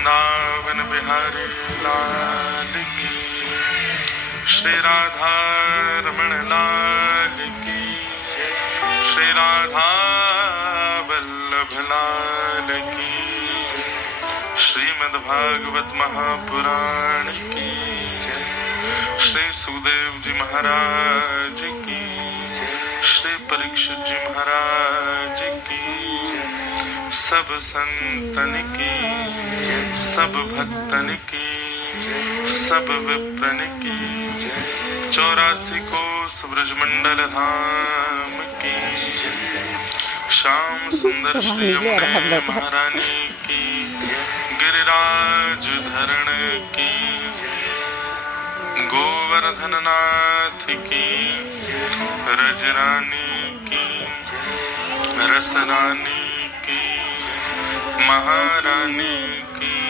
वृंदावन बिहारी लाल की, श्री राधा रमण लाल की, श्री राधा वल्लभ लाल की, श्रीमद् भागवत महापुराण की, श्री सुखदेव जी महाराज की, श्री परीक्षित जी महाराज की, सब संतन की, सब भक्तन की, सब विप्रन की, 84 कोस ब्रजमंडल धाम की, श्याम सुंदर श्री यमुने महारानी की, गिरिराज धरण की, गोवर्धन नाथ की, रजरानी की, रसरानी की, महारानी की,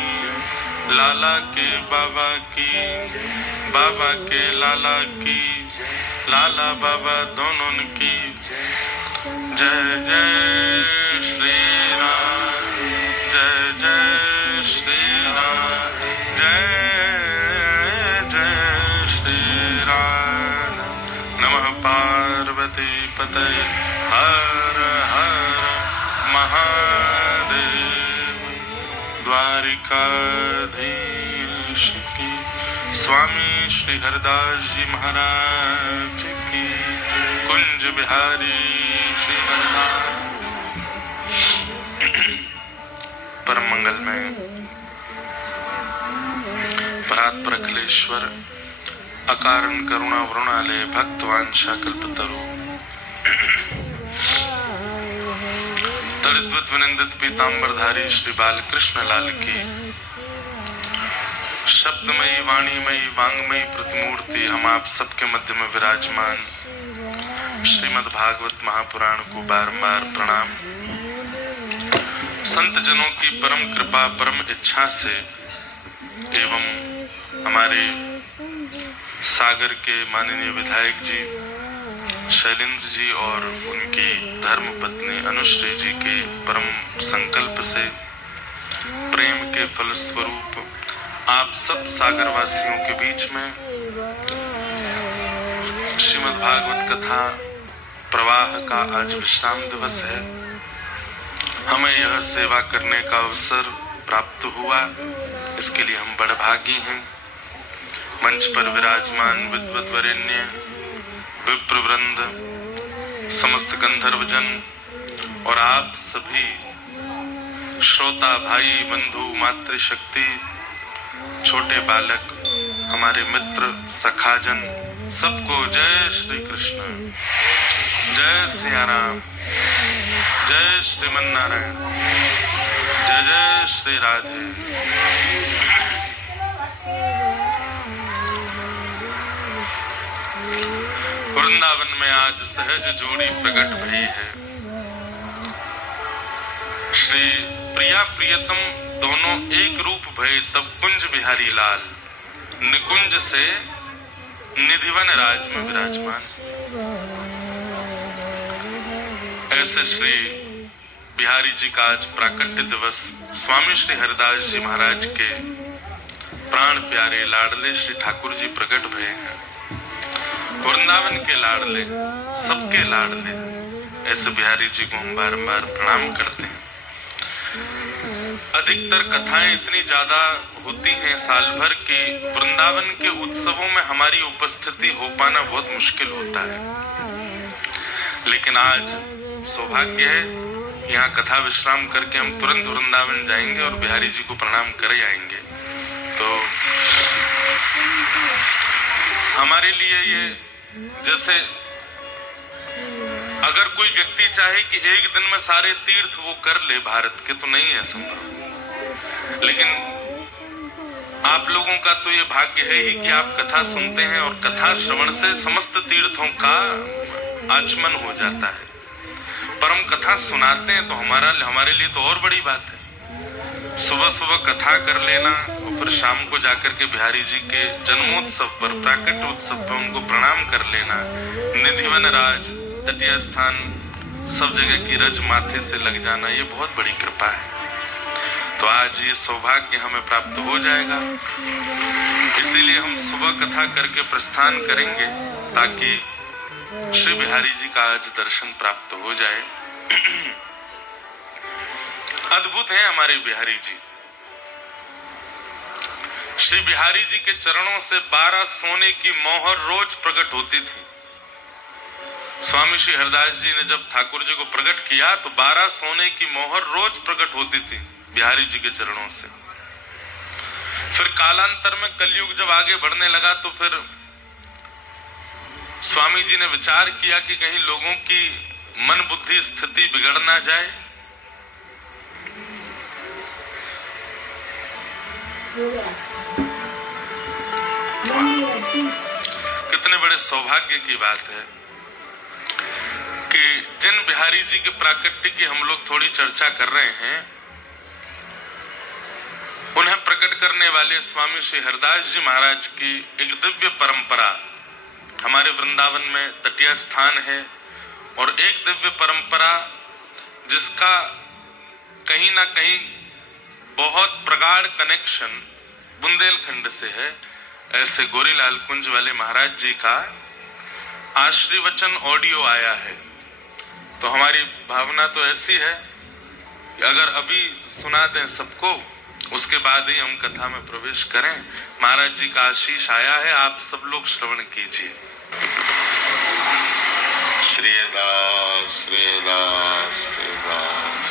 लाला के बाबा की, बाबा के लाला की, लाला बाबा दोनों की, जय जय श्री राम, जय जय श्री राम, जय जय श्री राम। नमः पार्वती पतये, हर हर महादेव। द्वारिकाधीश की, स्वामी श्री हरदास जी महाराज की, कुंज बिहारी श्री हरदास। परम मंगल में परात्पर अखिलेश्वर अकारण करुणा वरुणालय भक्तवांछा कल्पतरु तड़िद्वत विनिंदित पीतांबरधारी श्री बालकृष्ण लाल की, शब्दमयी वाणीमयी वांगमयी प्रतिमूर्ति हम आप सबके मध्य में विराजमान श्रीमद् भागवत महापुराण को बारंबार प्रणाम। संत जनों की परम कृपा परम इच्छा से एवं हमारे सागर के माननीय विधायक जी शैलेंद्र जी और उनकी धर्म पत्नी अनुश्री जी के परम संकल्प से प्रेम के फलस्वरूप आप सब सागर वासियों के बीच में श्रीमद् भागवत कथा प्रवाह का आज विश्राम दिवस है। हमें यह सेवा करने का अवसर प्राप्त हुआ, इसके लिए हम बड़भागी हैं। मंच पर विराजमान विद्वत वरेण्य विप्रवृंद, समस्त गंधर्वजन और आप सभी श्रोता भाई बंधु मातृशक्ति, छोटे बालक, हमारे मित्र सखाजन, सबको जय श्री कृष्ण, जय सिया राम, जय श्रीमन नारायण, जय जय श्री राधे। वृंदावन में आज सहज जोड़ी प्रकट भई है। श्री प्रिया प्रियतम दोनों एक रूप भये तब कुंज बिहारी लाल, निकुंज से निधिवन राज में विराजमान। ऐसे श्री बिहारी जी का आज प्राकट्य दिवस स्वामी श्री हरदास जी महाराज के प्राण प्यारे लाडले श्री ठाकुर जी प्रकट भये हैं। वृंदावन के लाडले, सबके लाडले, ऐसे बिहारी जी को हम बारंबार प्रणाम करते हैं। अधिकतर कथाएं इतनी ज्यादा होती हैं साल भर की, वृंदावन के उत्सवों में हमारी उपस्थिति हो पाना बहुत मुश्किल होता है। लेकिन आज सौभाग्य है, यहाँ कथा विश्राम करके हम तुरंत वृंदावन जाएंगे और बिहारी जी को प्रणाम कर आएंगे। तो हमारे लिए ये, जैसे अगर कोई व्यक्ति चाहे कि एक दिन में सारे तीर्थ वो कर ले भारत के, तो नहीं है संभव। लेकिन आप लोगों का तो ये भाग्य है ही कि आप कथा सुनते हैं और कथा श्रवण से समस्त तीर्थों का आचमन हो जाता है। पर हम कथा सुनाते हैं तो हमारे लिए तो और बड़ी बात है। सुबह सुबह कथा कर लेना और फिर शाम को जाकर के बिहारी जी के जन्मोत्सव पर, प्राकट्य उत्सव पर उनको प्रणाम कर लेना। निधिवन राज, तटीय स्थान, सब जगह की रज माथे से लग जाना, ये बहुत बड़ी कृपा है। तो आज ये सौभाग्य हमें प्राप्त हो जाएगा। इसीलिए हम सुबह कथा करके प्रस्थान करेंगे ताकि श्री बिहारी जी का आज दर्शन प्राप्त हो जाए। अद्भुत हैं हमारे बिहारी जी। श्री बिहारी जी के चरणों से 12 सोने की मोहर रोज प्रकट होती थी। स्वामी श्री हरदास जी ने जब ठाकुर जी को प्रकट किया तो 12 सोने की मोहर रोज प्रकट होती थी बिहारी जी के चरणों से। फिर कालांतर में कलयुग जब आगे बढ़ने लगा तो फिर स्वामी जी ने विचार किया कि कहीं लोगों की मन बुद्धि स्थिति बिगड़ ना जाए। कितने बड़े सौभाग्य की बात है कि जिन बिहारी जी के प्राकट्य की हम लोग थोड़ी चर्चा कर रहे हैं, उन्हें प्रकट करने वाले स्वामी श्री हरदास जी महाराज की एक दिव्य परंपरा हमारे वृंदावन में तटीय स्थान है। और एक दिव्य परंपरा जिसका कहीं ना कहीं बहुत प्रगाढ़ कनेक्शन बुंदेलखंड से है, ऐसे गोरीलाल कुंज वाले महाराज जी का आशीर्वचन ऑडियो आया है। तो हमारी भावना तो ऐसी है कि अगर अभी सुना दें सबको, उसके बाद ही हम कथा में प्रवेश करें। महाराज जी का आशीष आया है, आप सब लोग श्रवण कीजिए। श्रीदास श्रीदास श्रीदास।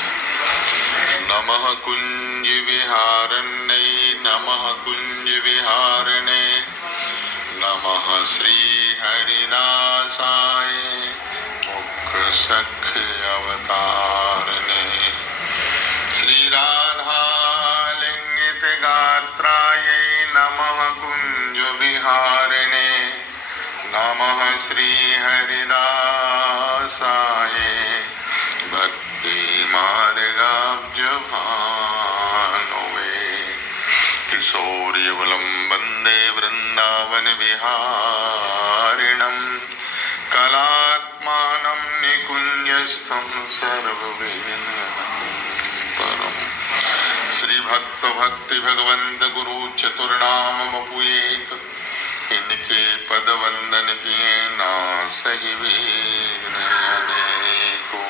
नमः कुंज विहारण्यै नमः कुंज विहारणे नमः श्री हरिदासाय मुख सख्य अवतारणे श्री राधा लिंगित गात्रायै नमः कुंज विहारणे नमः श्री हरिदासाय भक्ति मार्गाब्ज भानुवे किशोर्युगलं वन्दे वृन्दावन विहारिणं कलात्मानं निकुञ्जस्थं सर्वविघ्नहरं श्री भक्त भक्ति भगवंत गुरु चतुर्नाम वपु एक इनके पद वंदन किए ना सही को।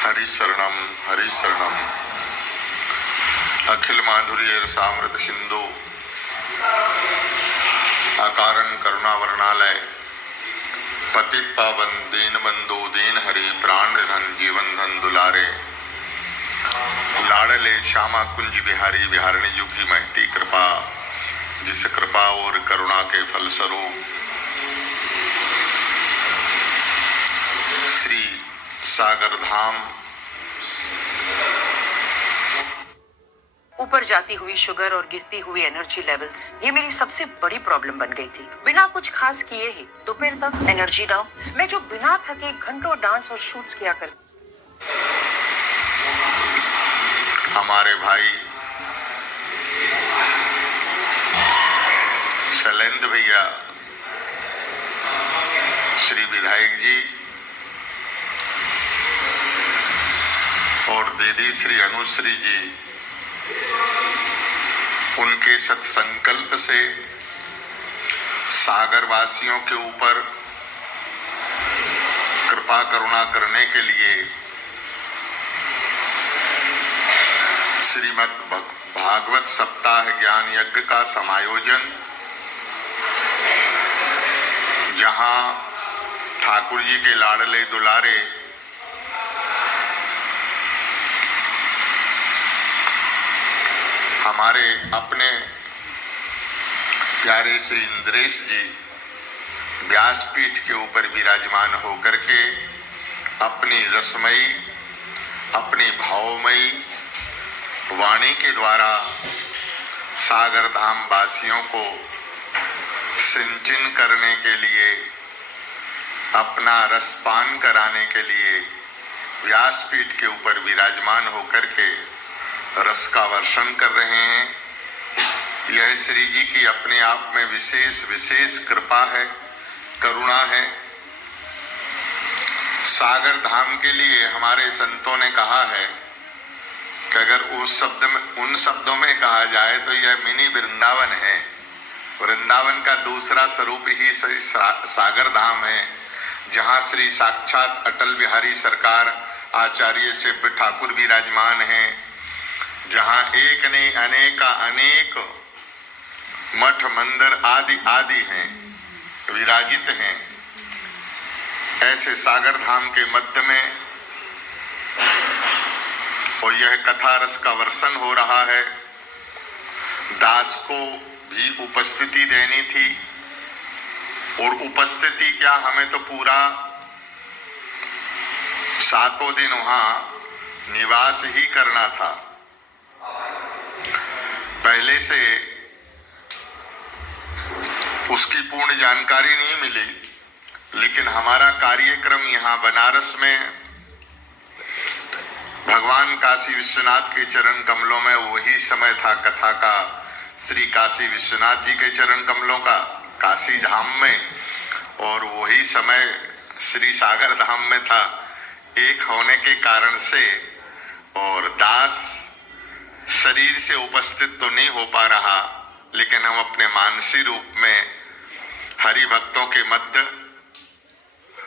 हरि शरणम अखिल माधुर्य रसामृत सिंधु अकारण करुणा वर्णालय पतित पावन दीन बंधु दीन हरि प्राण धन जीवन धन दुलारे लाडले श्यामा कुंज बिहारी बिहारणी जी की महती कृपा, जिस कृपा और करुणा के फलस्वरूप श्री सागर धाम ऊपर जाती हुई शुगर और गिरती हुई एनर्जी लेवल्स, ये मेरी सबसे बड़ी प्रॉब्लम बन गई थी। बिना कुछ खास किए ही दोपहर तक एनर्जी डाउन। मैं जो बिना थके घंटों डांस और शूट्स किया कर। हमारे भाई शैलेंद्र भैया, श्री विधायक जी और दीदी श्री अनुश्री जी, उनके सत्संकल्प से सागर वासियों के ऊपर कृपा करुणा करने के लिए श्रीमद् भागवत सप्ताह ज्ञान यज्ञ का समायोजन, जहां ठाकुर जी के लाडले दुलारे हमारे अपने प्यारे श्री इंद्रेश जी व्यासपीठ के ऊपर विराजमान होकर के अपनी रसमयी अपनी भावमयी वाणी के द्वारा सागर धाम वासियों को सिंचन करने के लिए, अपना रसपान कराने के लिए व्यासपीठ के ऊपर विराजमान होकर के रस का वर्षण कर रहे हैं। यह श्री जी की अपने आप में विशेष कृपा है, करुणा है। सागर धाम के लिए हमारे संतों ने कहा है कि अगर उन शब्दों में कहा जाए तो यह मिनी वृंदावन है। वृंदावन का दूसरा स्वरूप ही सागर धाम है, जहाँ श्री साक्षात अटल बिहारी सरकार आचार्य शिव ठाकुर विराजमान हैं, जहाँ एक ने अनेक मठ मंदिर आदि आदि हैं, विराजित हैं। ऐसे सागर धाम के मध्य में और यह कथा रस का वर्षण हो रहा है। दास को भी उपस्थिति देनी थी, और उपस्थिति क्या, हमें तो पूरा 7 दिन वहां निवास ही करना था। पहले से उसकी पूर्ण जानकारी नहीं मिली, लेकिन हमारा कार्यक्रम यहाँ बनारस में भगवान काशी विश्वनाथ के चरण कमलों में वही समय था कथा का, श्री काशी विश्वनाथ जी के चरण कमलों का काशी धाम में, और वही समय श्री सागर धाम में था। एक होने के कारण से और दास शरीर से उपस्थित तो नहीं हो पा रहा, लेकिन हम अपने मानसी रूप में हरि भक्तों के मध्य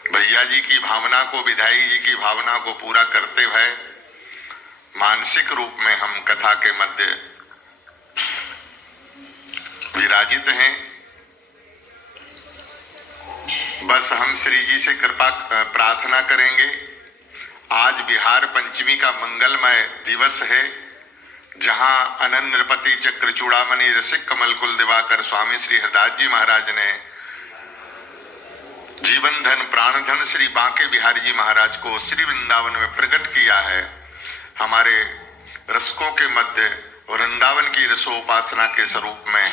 भैया जी की भावना को, विधायक जी की भावना को पूरा करते हुए मानसिक रूप में हम कथा के मध्य विराजित हैं। बस हम श्री जी से कृपा प्रार्थना करेंगे। आज बिहार पंचमी का मंगलमय दिवस है, जहां अनंत नृपति चक्र चूड़ामणि रसिक कमल कुल दिवाकर स्वामी श्री हरदास जी महाराज ने जीवन धन प्राण धन श्री बांके बिहारी जी महाराज को श्री वृंदावन में प्रकट किया है। हमारे रसकों के मध्य वृंदावन की रसोपासना के स्वरूप में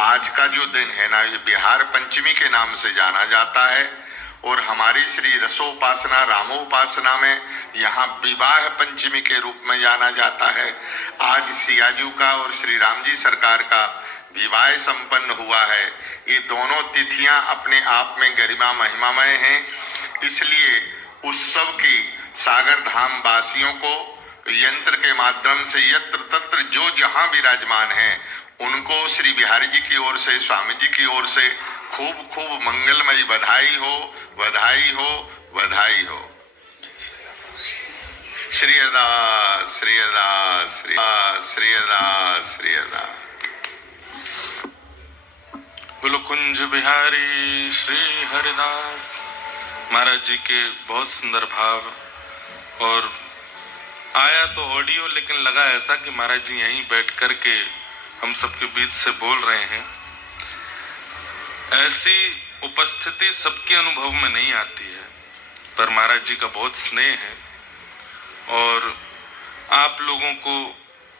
आज का जो दिन है ना, ये बिहार पंचमी के नाम से जाना जाता है, और हमारी श्री रसोपासना रामोपासना में यहाँ विवाह पंचमी के रूप में जाना जाता है। आज सियाजू का और श्री राम जी सरकार का विवाह संपन्न हुआ है। ये दोनों तिथियां अपने आप में गरिमा महिमामय हैं, इसलिए उत्सव की सागर धाम वासियों को यंत्र के माध्यम से यत्र तत्र जो जहां विराजमान हैं उनको श्री बिहारी जी की ओर से, स्वामी जी की ओर से खूब खूब मंगलमयी बधाई हो, बधाई हो, बधाई हो। श्री अरदास, श्री अरदास, श्री अरदास, श्री अरदास, श्री अरदास। बोलो कुंज बिहारी श्री हरिदास महाराज जी के बहुत सुंदर भाव। और आया तो ऑडियो, लेकिन लगा ऐसा कि महाराज जी यहीं बैठ कर के हम सबके बीच से बोल रहे हैं। ऐसी उपस्थिति सबके अनुभव में नहीं आती है, पर महाराज जी का बहुत स्नेह है, और आप लोगों को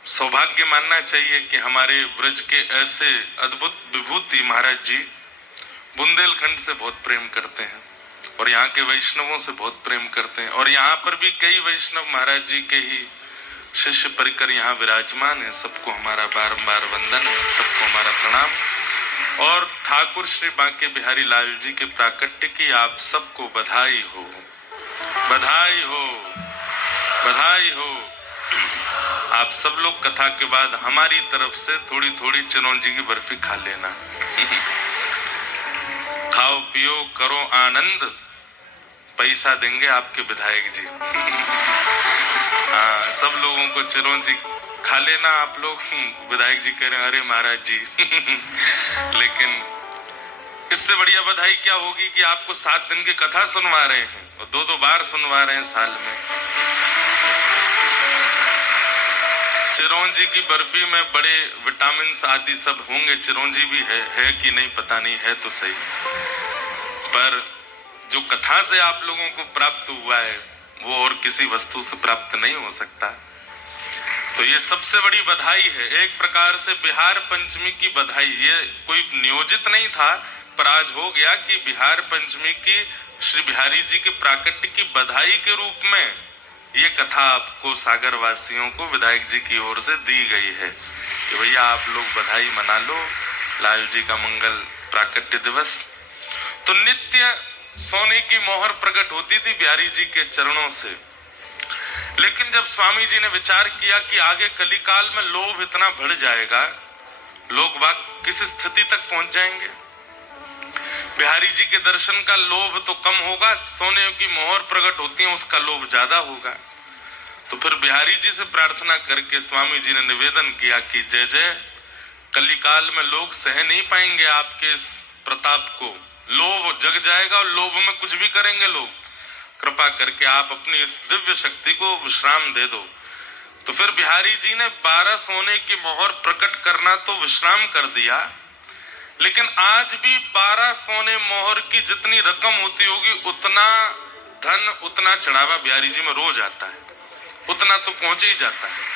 सौभाग्य मानना चाहिए कि हमारे ब्रज के ऐसे अद्भुत विभूति महाराज जी बुंदेलखंड से बहुत प्रेम करते हैं, और यहाँ के वैष्णवों से बहुत प्रेम करते हैं। और यहाँ पर भी कई वैष्णव महाराज जी के ही शिष्य परिकर यहाँ विराजमान है। सबको हमारा बारंबार वंदन है, सबको हमारा प्रणाम। और ठाकुर श्री बांके बिहारी लाल जी के प्राकट्य की आप सबको बधाई हो, बधाई हो, बधाई हो। आप सब लोग कथा के बाद हमारी तरफ से थोड़ी थोड़ी चिरौंजी की बर्फी खा लेना। खाओ पियो करो आनंद, पैसा देंगे आपके विधायक जी। हाँ, सब लोगों को चिरौंजी खा लेना आप लोग। विधायक जी कह रहे हैं अरे महाराज जी। लेकिन इससे बढ़िया बधाई क्या होगी कि आपको 7 दिन की कथा सुनवा रहे हैं, और 2-2 बार सुनवा रहे हैं साल में। चिरौंजी की बर्फी में बड़े विटामिन आदि सब होंगे। चिरौंजी भी है कि नहीं पता नहीं, है तो सही, पर जो कथा से आप लोगों को प्राप्त हुआ है वो और किसी वस्तु से प्राप्त नहीं हो सकता। तो ये सबसे बड़ी बधाई है, एक प्रकार से बिहार पंचमी की बधाई। ये कोई नियोजित नहीं था, पर आज हो गया कि बिहार पंचमी की श्री बिहारी जी के प्राकट्य की बधाई के रूप में ये कथा आपको सागर वासियों को विधायक जी की ओर से दी गई है कि भैया आप लोग बधाई मना लो लाल जी का मंगल प्राकट्य दिवस। तो नित्य सोने की मोहर प्रकट होती थी बिहारी जी के चरणों से। लेकिन जब स्वामी जी ने विचार किया कि आगे कलिकाल में लोभ इतना बढ़ जाएगा, लोग बाग किस स्थिति तक पहुंच जाएंगे, बिहारी जी के दर्शन का लोभ तो कम होगा, सोने की मोहर प्रकट होती है उसका लोभ ज्यादा होगा। तो फिर बिहारी जी से प्रार्थना करके स्वामी जी ने निवेदन किया कि जय जय, कलिकाल में लोग सह नहीं पाएंगे आपके इस प्रताप को, लोभ जग जाएगा और लोभ में कुछ भी करेंगे लोग, कृपा करके आप अपनी इस दिव्य शक्ति को विश्राम दे दो। तो फिर बिहारी जी ने 12 सोने की मोहर प्रकट करना तो विश्राम कर दिया, लेकिन आज भी 12 सोने मोहर की जितनी रकम होती होगी उतना धन, उतना चढ़ावा बिहारी जी में रोज आता है, उतना तो पहुंच ही जाता है।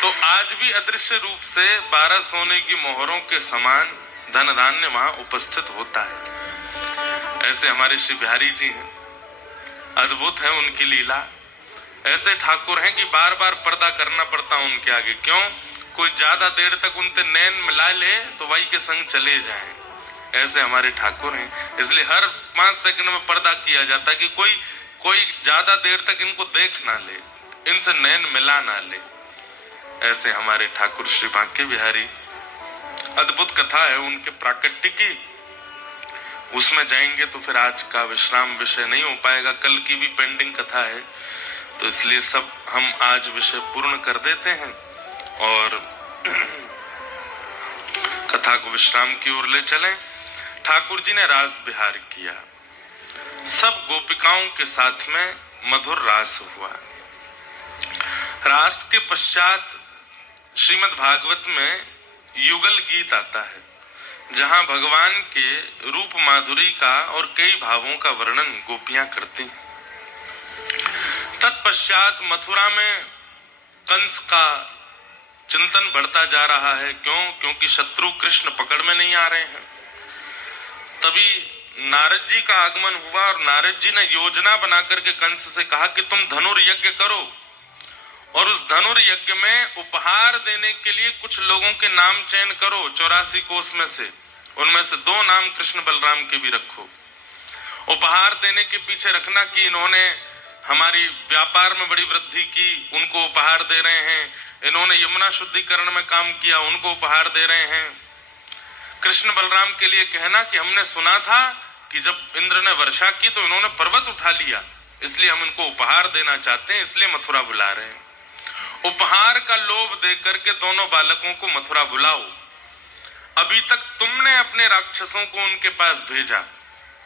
तो आज भी अदृश्य रूप से 12 सोने की मोहरों के समान धन धान्य वहां उपस्थित होता है। ऐसे हमारे श्री बिहारी जी हैं, अद्भुत है उनकी लीला। ऐसे ठाकुर हैं कि बार बार पर्दा करना पड़ता उनके आगे, क्यों? कोई ज्यादा देर तक उनसे नैन मिला ले तो वही के संग चले जाएं। ऐसे हमारे ठाकुर हैं, इसलिए हर 5 सेकंड में पर्दा किया जाता है कि कोई ज्यादा देर तक इनको देख ना ले, इनसे नैन मिला ना ले। ऐसे हमारे ठाकुर श्री बांके बिहारी, अद्भुत कथा है उनके प्राकट्य की, उसमें जाएंगे तो फिर आज का विश्राम विषय नहीं हो पाएगा, कल की भी पेंडिंग कथा है, तो इसलिए सब हम आज विषय पूर्ण कर देते हैं और कथा को विश्राम की ओर ले चलें। ठाकुर जी ने रास बिहार किया, सब गोपिकाओं के साथ में मधुर रास हुआ। रास के पश्चात श्रीमद् भागवत में युगल गीत आता है, जहां भगवान के रूप माधुरी का और कई भावों का वर्णन गोपियां करती हैं। तत्पश्चात मथुरा में कंस का चिंतन बढ़ता जा रहा है, क्योंकि शत्रु कृष्ण पकड़ में नहीं आ रहे हैं। तभी नारद जी का आगमन हुआ और नारद जी ने योजना बना करके कंस से कहा कि तुम धनुर्यज्ञ करो और उस धनुर्यज्ञ में उपहार देने के लिए कुछ लोगों के नाम चयन करो 84 कोष में से, उनमें से 2 नाम कृष्ण बलराम के भी रखो। उपहार देने के पीछे रखना कि इन्होंने हमारी व्यापार में बड़ी वृद्धि की, उनको उपहार दे रहे हैं, इन्होंने यमुना शुद्धिकरण में काम किया, उनको उपहार दे रहे हैं। कृष्ण बलराम के लिए कहना कि हमने सुना था कि जब इंद्र ने वर्षा की तो इन्होंने पर्वत उठा लिया, इसलिए हम इनको उपहार देना चाहते हैं, इसलिए मथुरा बुला रहे हैं। उपहार का लोभ देकर के दोनों बालकों को मथुरा बुलाओ। अभी तक तुमने अपने राक्षसों को उनके पास भेजा,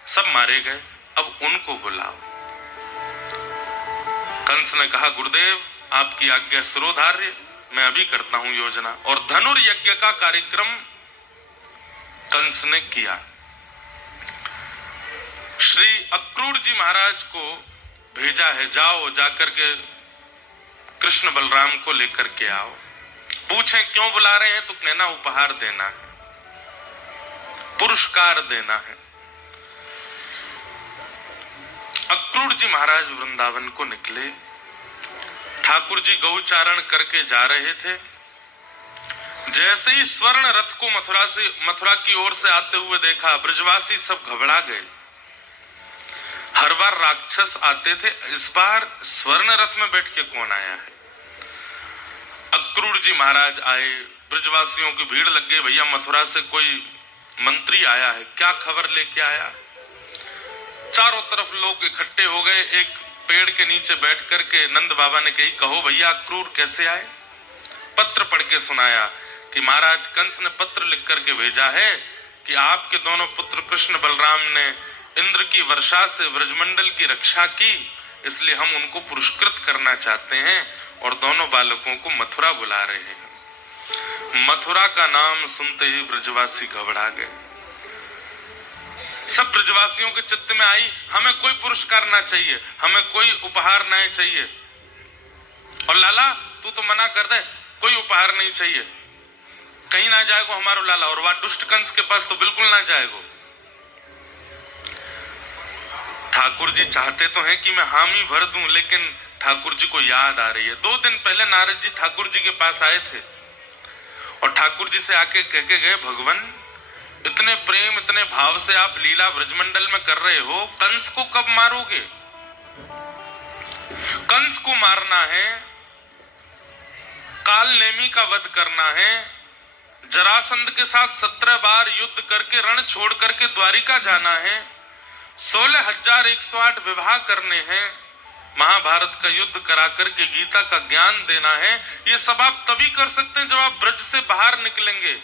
सब मारे गए, अब उनको बुलाओ। कंस ने कहा गुरुदेव आपकी आज्ञा शिरोधार्य, मैं अभी करता हूं योजना। और धनुर्यज्ञ का कार्यक्रम कंस ने किया। श्री अक्रूर जी महाराज को भेजा है, जाओ जाकर के कृष्ण बलराम को लेकर के आओ। पूछें क्यों बुला रहे हैं तो कहना उपहार देना है, पुरस्कार देना है। अक्रूर जी महाराज वृंदावन को निकले। ठाकुर जी गौचारण करके जा रहे थे। जैसे ही स्वर्ण रथ को मथुरा की ओर से आते हुए देखा, ब्रजवासी सब घबरा गए। हर बार राक्षस आते थे, इस बार स्वर्ण रथ में बैठ के कौन आया है? अक्रूर जी महाराज आए, ब्रजवासियों की भीड़ लग गई, भैया मथुरा से कोई मंत्री आया है, क्या खबर लेके आया? चारों तरफ लोग इकट्ठे हो गए। एक पेड़ के नीचे बैठ करके नंद बाबा ने कही, कहो भैया अक्रूर कैसे आए? पत्र पढ़ के सुनाया कि महाराज कंस ने पत्र लिख करके भेजा है कि आपके दोनों पुत्र कृष्ण बलराम ने इंद्र की वर्षा से ब्रजमंडल की रक्षा की, इसलिए हम उनको पुरस्कृत करना चाहते हैं और दोनों बालकों को मथुरा बुला रहे हैं। मथुरा का नाम सुनते ही ब्रजवासी घबरा गए। सब ब्रजवासियों के चित्त में आई, हमें कोई पुरस्कार ना चाहिए, हमें कोई उपहार नहीं चाहिए। और लाला तू तो मना कर दे, कोई उपहार नहीं चाहिए, कहीं ना जाएगो हमारो लाला, और वह दुष्ट कंस के पास तो बिल्कुल ना जाएगो। ठाकुर जी चाहते तो हैं कि मैं हामी भर दूं, लेकिन ठाकुर जी को याद आ रही है। 2 दिन पहले नारद जी ठाकुर जी के पास आए थे और ठाकुर जी से आके कह के गए, भगवान इतने प्रेम इतने भाव से आप लीला ब्रजमंडल में कर रहे हो, कंस को कब मारोगे? कंस को मारना है, काल नेमी का वध करना है, जरासंध के साथ 17 बार युद्ध करके रण छोड़ करके द्वारिका जाना है, 16,108 विवाह करने हैं, महाभारत का युद्ध करा करके गीता का ज्ञान देना है। ये सब आप तभी कर सकते हैं जब आप ब्रज से बाहर निकलेंगे,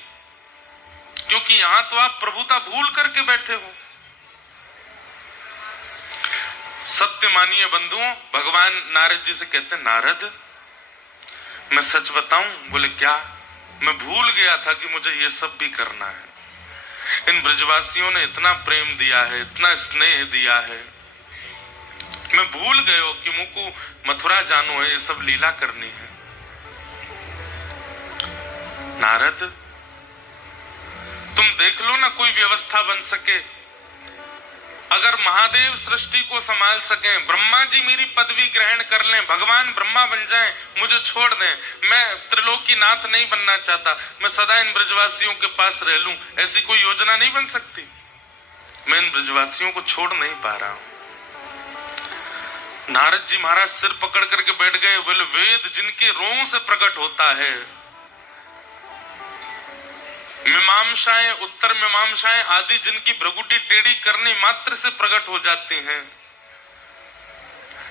क्योंकि यहां तो आप प्रभुता भूल करके बैठे हो। सत्य मानिए बंधुओं, भगवान नारद जी से कहते हैं, नारद मैं सच बताऊं? बोले क्या? मैं भूल गया था कि मुझे ये सब भी करना है। इन ब्रजवासियों ने इतना प्रेम दिया है, इतना स्नेह दिया है, मैं भूल गए हो कि मुझको मथुरा जानो है, ये सब लीला करनी है। नारद तुम देख लो ना, कोई व्यवस्था बन सके। अगर महादेव सृष्टि को संभाल सकें, ब्रह्मा जी मेरी पदवी ग्रहण कर लें, भगवान ब्रह्मा बन जाएं, मुझे छोड़ दें, मैं त्रिलोकीनाथ नहीं बनना चाहता, मैं सदा इन ब्रजवासियों के पास रह लूं, ऐसी कोई योजना नहीं बन सकती? मैं इन ब्रजवासियों को छोड़ नहीं पा रहा हूं। नारद जी महाराज सिर पकड़ करके बैठ गए। बोले, वेद जिनके रों से प्रकट होता है, मीमांसाएं, उत्तर मीमांसाएं आदि जिनकी भ्रगुटी टेढ़ी करने मात्र से प्रकट हो जाती हैं,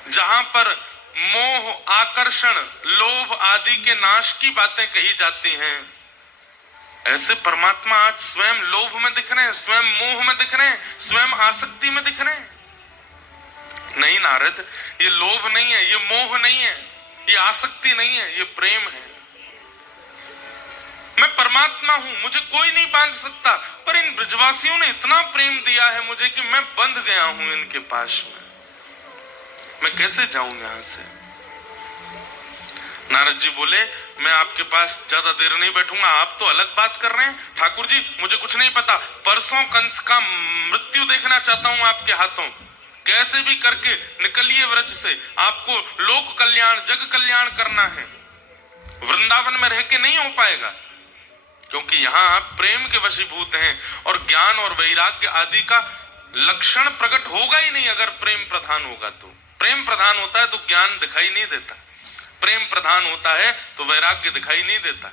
जहां पर मोह, आकर्षण, लोभ आदि के नाश की बातें कही जाती हैं, ऐसे परमात्मा आज स्वयं लोभ में दिख रहे हैं, स्वयं मोह में दिख रहे हैं, स्वयं आसक्ति में दिख रहे हैं। नहीं नारद, ये लोभ नहीं है, ये मोह नहीं है, ये आसक्ति नहीं है, ये प्रेम है। मैं परमात्मा हूं, मुझे कोई नहीं बांध सकता, पर इन ब्रजवासियों ने इतना प्रेम दिया है मुझे कि मैं बंध गया हूं इनके पास में, मैं कैसे जाऊं यहां से? नारद जी बोले, मैं आपके पास ज्यादा देर नहीं बैठूंगा, आप तो अलग बात कर रहे हैं। ठाकुर जी मुझे कुछ नहीं पता, परसों कंस का मृत्यु देखना चाहता हूं आपके हाथों, कैसे भी करके निकलिए व्रज से, आपको लोक कल्याण, जग कल्याण करना है। वृंदावन में रह के नहीं हो पाएगा, क्योंकि यहां आप प्रेम के वशीभूत हैं और ज्ञान और वैराग्य आदि का लक्षण प्रकट होगा ही नहीं। अगर प्रेम प्रधान होगा तो, प्रेम प्रधान होता है तो ज्ञान दिखाई नहीं देता, प्रेम प्रधान होता है तो वैराग्य दिखाई नहीं देता।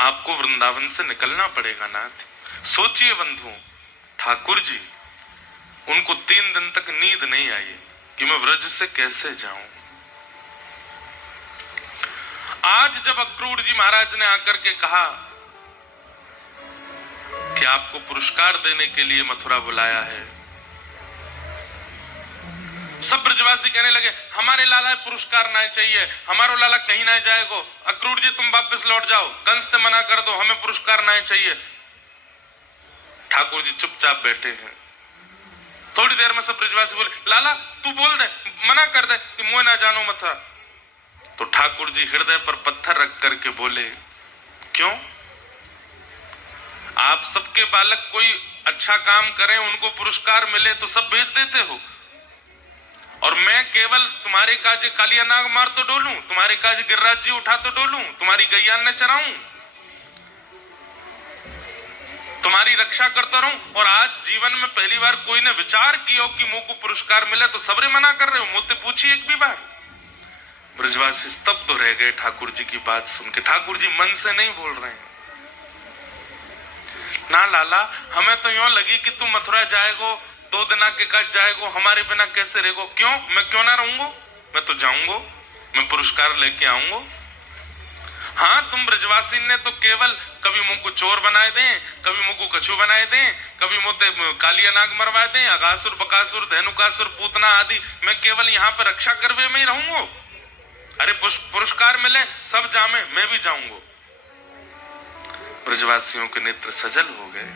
आपको वृंदावन से निकलना पड़ेगा नाथ। सोचिए बंधुओं, ठाकुर जी उनको 3 दिन तक नींद नहीं आई कि मैं व्रज से कैसे जाऊं। आज जब अक्रूर जी महाराज ने आकर के कहा कि आपको पुरस्कार देने के लिए मथुरा बुलाया है, सब ब्रजवासी कहने लगे, हमारे लाला पुरस्कार ना चाहिए, हमारो लाला कहीं ना जाएगो, अक्रूर जी तुम वापस लौट जाओ, कंस ने मना कर दो, हमें पुरस्कार ना चाहिए। ठाकुर जी चुपचाप बैठे हैं। थोड़ी देर में सब ब्रजवासी बोले, लाला तू बोल दे, मना कर दे कि मोह ना जानो मथुरा। तो ठाकुर जी हृदय पर पत्थर रख करके बोले, क्यों? आप सबके बालक कोई अच्छा काम करें, उनको पुरस्कार मिले तो सब भेज देते हो, और मैं केवल तुम्हारे काजे कालिया नाग मार तो डोलूं, तुम्हारे काजे गिरिराज जी उठा तो डोलूं, तुम्हारी गैया न चराऊं, तुम्हारी रक्षा करता रहूं, और आज जीवन में पहली बार कोई ने विचार किया कि मुझ को पुरस्कार मिले तो सबरे मना कर रहे हो, मुझसे पूछिए एक भी बार। ब्रजवासी स्तब्ध रह गए ठाकुर जी की बात सुन के। ठाकुर जी मन से नहीं बोल रहे हैं, ना लाला हमें तो यूं लगी कि तुम मथुरा जाएगो, 2 दिन के कट जाएगो, हमारे बिना कैसे रहेगो? क्यों? मैं क्यों ना रहूंगो? मैं तो जाऊंगो, मैं पुरस्कार लेके आऊंगो। हाँ, तुम ब्रजवासी ने तो केवल कभी मुंह को चोर बनाए दें, कभी मुंह को कछू बनाए दें, कभी मुंह कालिया नाग मरवा दें, अगासुर, बकासुर, धेनुकासुर, पूतना आदि, मैं केवल यहाँ पे रक्षा करवे में ही रहूंगो। अरे पुरस्कार मिले सब जामे, मैं भी जाऊंगो। ब्रजवासियों के नेत्र सजल हो गए।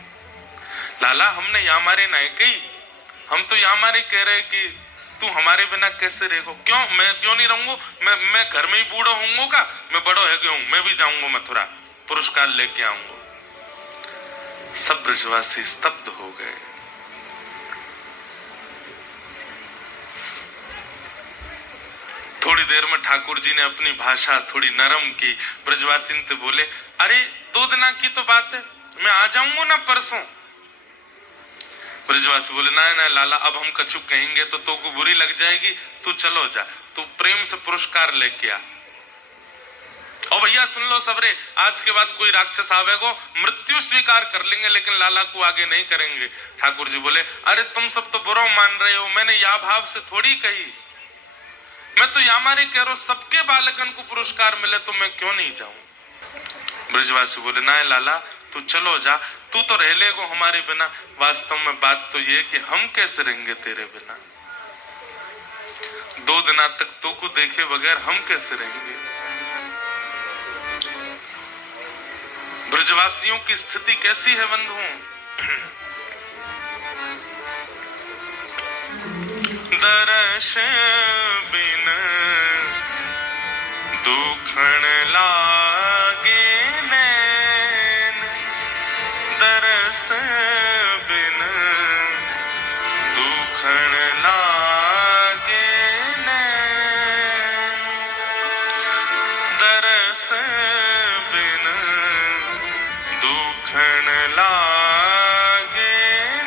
लाला हमने यहाँ मारे नहीं कही, हम तो यहाँ मारे कह रहे कि तू हमारे बिना कैसे रहेगो? क्यों? मैं क्यों नहीं रहूंगो? मैं घर में ही बूढ़ा होऊंगो का? मैं बड़ो है क्यों? मैं भी जाऊंगो मथुरा, पुरस्कार लेके आऊंगो। सब ब्रजवासी स्तब्ध हो गए। थोड़ी देर में ठाकुर जी ने अपनी भाषा थोड़ी नरम की। ब्रजवासी ने बोले, अरे 2 दिन की तो बात है, मैं आ जाऊंगा ना परसों। ब्रजवासी बोले ना ना लाला, अब हम कछु कहेंगे तो को बुरी लग जाएगी, तू चलो जा, तू प्रेम से पुरस्कार लेके आ। और भैया सुन लो सबरे, आज के बाद कोई राक्षस आवेगो मृत्यु स्वीकार कर लेंगे लेकिन लाला को आगे नहीं करेंगे। ठाकुर जी बोले अरे तुम सब तो बुरा मान रहे हो, मैंने या भाव से थोड़ी कही, मैं तो या मारे कह रहा हूं सबके बालकन को पुरस्कार मिले तो मैं क्यों नहीं जाऊं। ब्रजवासी बोले ना लाला तू चलो जा, तू तो रह लेगो हमारे बिना। वास्तव में बात तो ये कि हम कैसे रहेंगे तेरे बिना, 2 दिन तक तो को देखे बगैर हम कैसे रहेंगे। ब्रजवासियों की स्थिति कैसी है बंधुओं? दर्श बिन दुखण लागे नैन, दरस बिन दुखण लागे नैन, दरस बिन दुखण लागे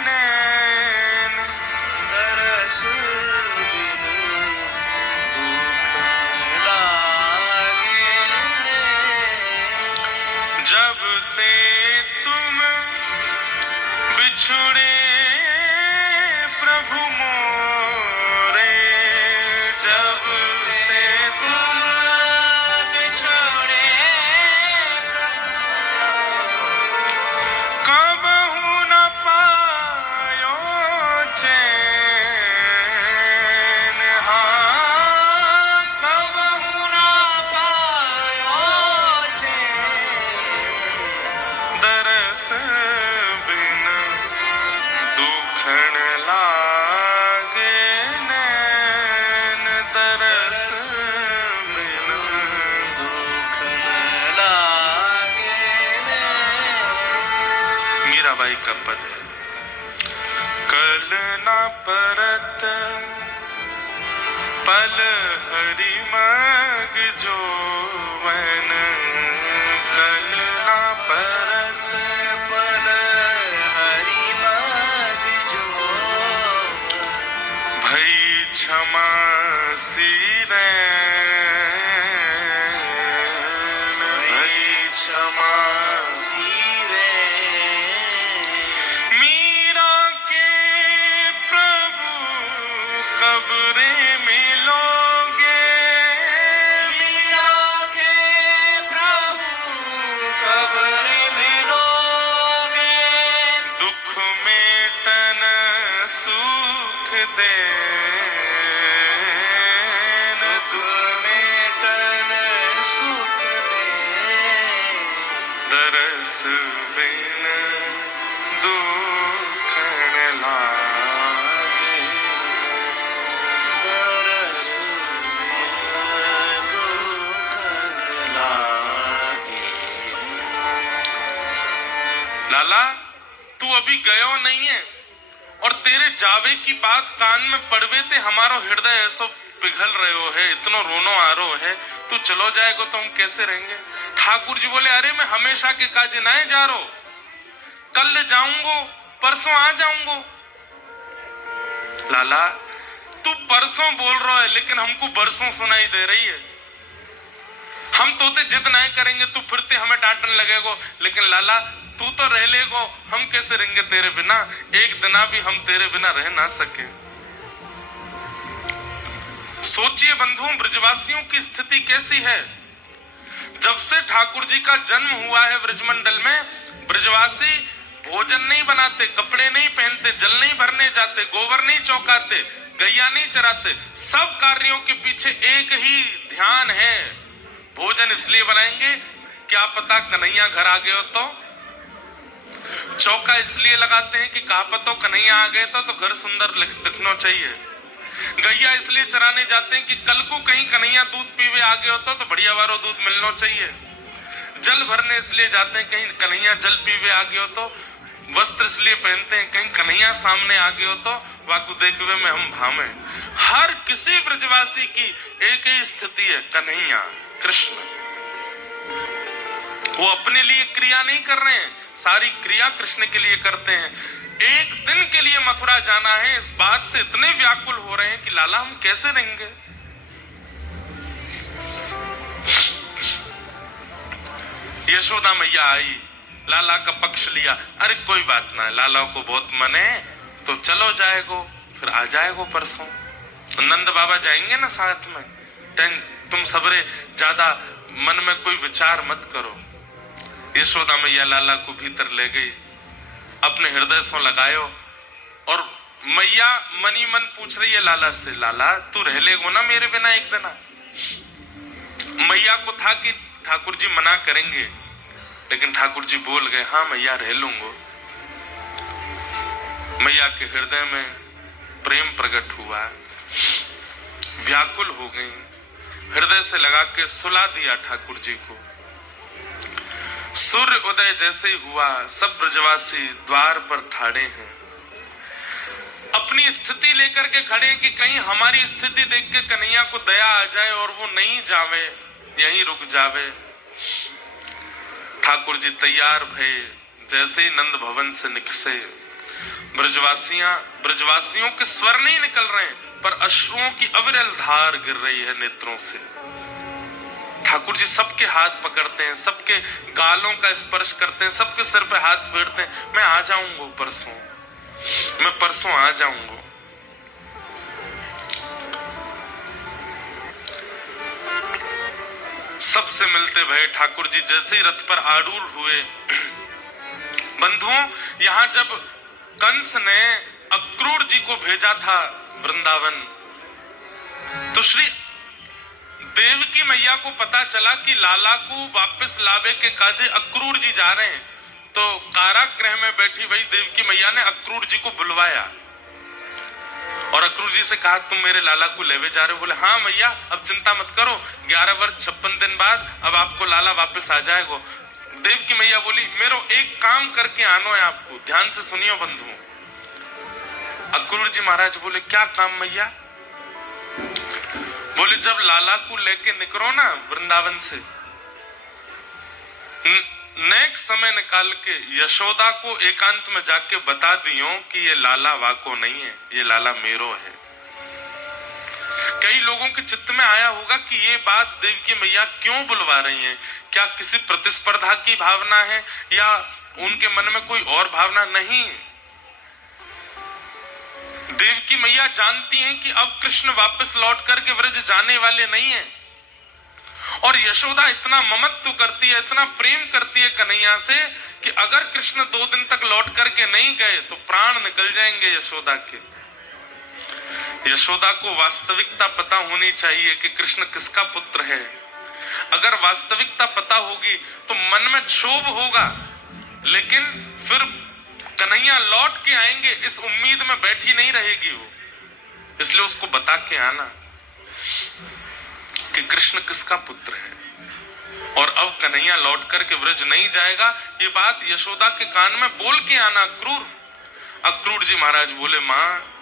नैन, दरस बिन दुखण लागे नैन। जब ते तुम बिछुड़े प्रभु मोरे, जब ते तुम बिछुड़े कबहु न पायो चैन, हाँ कबहु न पायो चैन, दरस बिन दुखण लागे नैन, दरस बिन दुखण लागे नैन। मीराबाई का पद है, कल ना परत पल हरि मग जोवन, कल ना परत पल हरि मग जोवन, भई क्षमा सिरैन, भई क्षमा कब्रे मिलोगे, मीरा के प्रभु कब्रे मिलोगे, दुख मेटन सुख देन, दुख मेटन सुख देन, दरस बिन दुखण लागे, लाला तू अभी गयो नहीं है और तेरे जावे की बात कान में पड़वे ते हमारो हृदय ऐसा पिघल रहे है, इतनो रोनो आ रो है, तू चलो जाएगो तो हम कैसे रहेंगे। ठाकुर जी बोले अरे मैं हमेशा के काज ना जा रो, कल जाऊंगो परसों आ जाऊंगो। लाला तू परसों बोल रहा है लेकिन हमको बरसों सुनाई दे रही है, हम तोते जिद नहीं करेंगे तू फिरते हमें डांटने लगेगो, लेकिन लाला तू तो रह लेगो, हम कैसे रहेंगे तेरे बिना, एक दिना भी हम तेरे बिना रह ना सके। सोचिए बंधुओं ब्रजवासियों की स्थिति कैसी है। जब से ठाकुर जी का जन्म हुआ है ब्रजमंडल में, ब्रजवासी भोजन नहीं बनाते, कपड़े नहीं पहनते, जल नहीं भरने जाते, गोबर नहीं चौकाते, गैया नहीं चराते, सब कार्यों के पीछे एक ही ध्यान है, भोजन इसलिए बनाएंगे क्या पता कन्हैया घर आ गए हो तो, चौका इसलिए लगाते हैं कि कहा पतो कन्हैया आ गए तो घर सुंदर दिखना चाहिए, गैया इसलिए चराने जाते हैं कि कल को कहीं कन्हैया दूध पीवे आ गए हो तो बढ़िया वारो दूध मिलना चाहिए, जल भरने इसलिए जाते हैं कहीं कन्हैया जल पीवे आ गए हो तो, वस्त्र इसलिए पहनते हैं कहीं कन्हैया सामने आ गए हो तो वाकु देखवे में हम भावे। हर किसी ब्रजवासी की एक ही स्थिति है, कन्हैया कृष्ण। वो अपने लिए क्रिया नहीं कर रहे हैं, सारी क्रिया कृष्ण के लिए करते हैं। एक दिन के लिए मथुरा जाना है, इस बात से इतने व्याकुल हो रहे हैं कि लाला हम कैसे रहेंगे। यशोदा मैया आई, लाला का पक्ष लिया। अरे कोई बात ना, लाला को बहुत मन है तो चलो जाएगो, फिर आ जाएगो परसों। नंद बाबा जाएंगे ना साथ में, तुम सबरे ज्यादा मन में कोई विचार मत करो। यशोदा मैया लाला को भीतर ले गई, अपने हृदय से लगायो, और मैया मनी मन पूछ रही है लाला से, लाला तू रह लेगो ना मेरे बिना एक दिन? मैया को था कि ठाकुर जी मना करेंगे, लेकिन ठाकुर जी बोल गए, हाँ मैया रह लूंगो। मैया के हृदय में प्रेम प्रकट हुआ, व्याकुल हो गई, हृदय से लगा के सुला दिया ठाकुर जी को। सूर्य उदय जैसे ही हुआ, सब ब्रजवासी द्वार पर ठाड़े हैं, अपनी स्थिति लेकर के खड़े हैं कि कहीं हमारी स्थिति देख के कन्हैया को दया आ जाए और वो नहीं जावे, यहीं रुक जावे। ठाकुर जी तैयार भये, जैसे ही नंद भवन से निकसे, ब्रजवासियों के स्वर नहीं निकल रहे हैं, पर अश्रुओं की अविरल धार गिर रही है नेत्रों से। ठाकुर जी सबके हाथ पकड़ते हैं, सबके गालों का स्पर्श करते हैं, सबके सिर पे हाथ फेरते हैं। मैं आ जाऊंगा परसों, मैं परसों आ जाऊंगा। सबसे मिलते भये ठाकुर जी जैसे ही रथ पर आरूढ़ हुए। बंधुओं, यहां जब कंस ने अक्रूर जी को भेजा था वृंदावन, तो श्री देवकी मैया को पता चला कि लाला को वापस लावे के काजे अक्रूर जी जा रहे हैं, तो कारागृह में बैठी वही देवकी मैया ने अक्रूर जी को बुलवाया और अक्रूर जी से कहा, तुम मेरे लाला को लेवे जा रहे हो? बोले, हाँ मैया, अब चिंता मत करो, 11 वर्ष 56 दिन बाद अब आपको लाला वापस आ जाएगा। देवकी मैया बोली, मेरो एक काम करके आनो है आपको, ध्यान से सुनियो बंधुओं। अक्रूर जी महाराज बोले, क्या काम मैया? बोले, जब लाला को लेके निकलो ना वृंदावन से, नेक समय निकाल के यशोदा को एकांत में जाके बता दियो कि ये लाला वाको नहीं है, ये लाला मेरो है। कई लोगों के चित्त में आया होगा कि ये बात देवकी मैया क्यों बुलवा रही हैं? क्या किसी प्रतिस्पर्धा की भावना है या उनके मन में कोई और भावना? नहीं, देवकी मैया जानती हैं कि अब कृष्ण वापस लौट करके व्रज जाने वाले नहीं हैं, और यशोदा इतना ममत्व करती है, इतना प्रेम करती है कन्हैया से कि अगर कृष्ण 2 दिन तक लौट करके नहीं गए तो प्राण निकल जाएंगे यशोदा के। यशोदा को वास्तविकता पता होनी चाहिए कि कृष्ण किसका पुत्र है। अगर वास्तविकता पता होगी तो मन में क्षोभ होगा, लेकिन फिर कन्हैया लौट के आएंगे इस उम्मीद में बैठी नहीं रहेगी वो। इसलिए उसको बता के आना कि कृष्ण किसका पुत्र है, और अब कन्हैया लौट करके व्रज नहीं जाएगा, ये बात यशोदा के कान में बोल के आना। अक्रूर जी महाराज बोले, माँ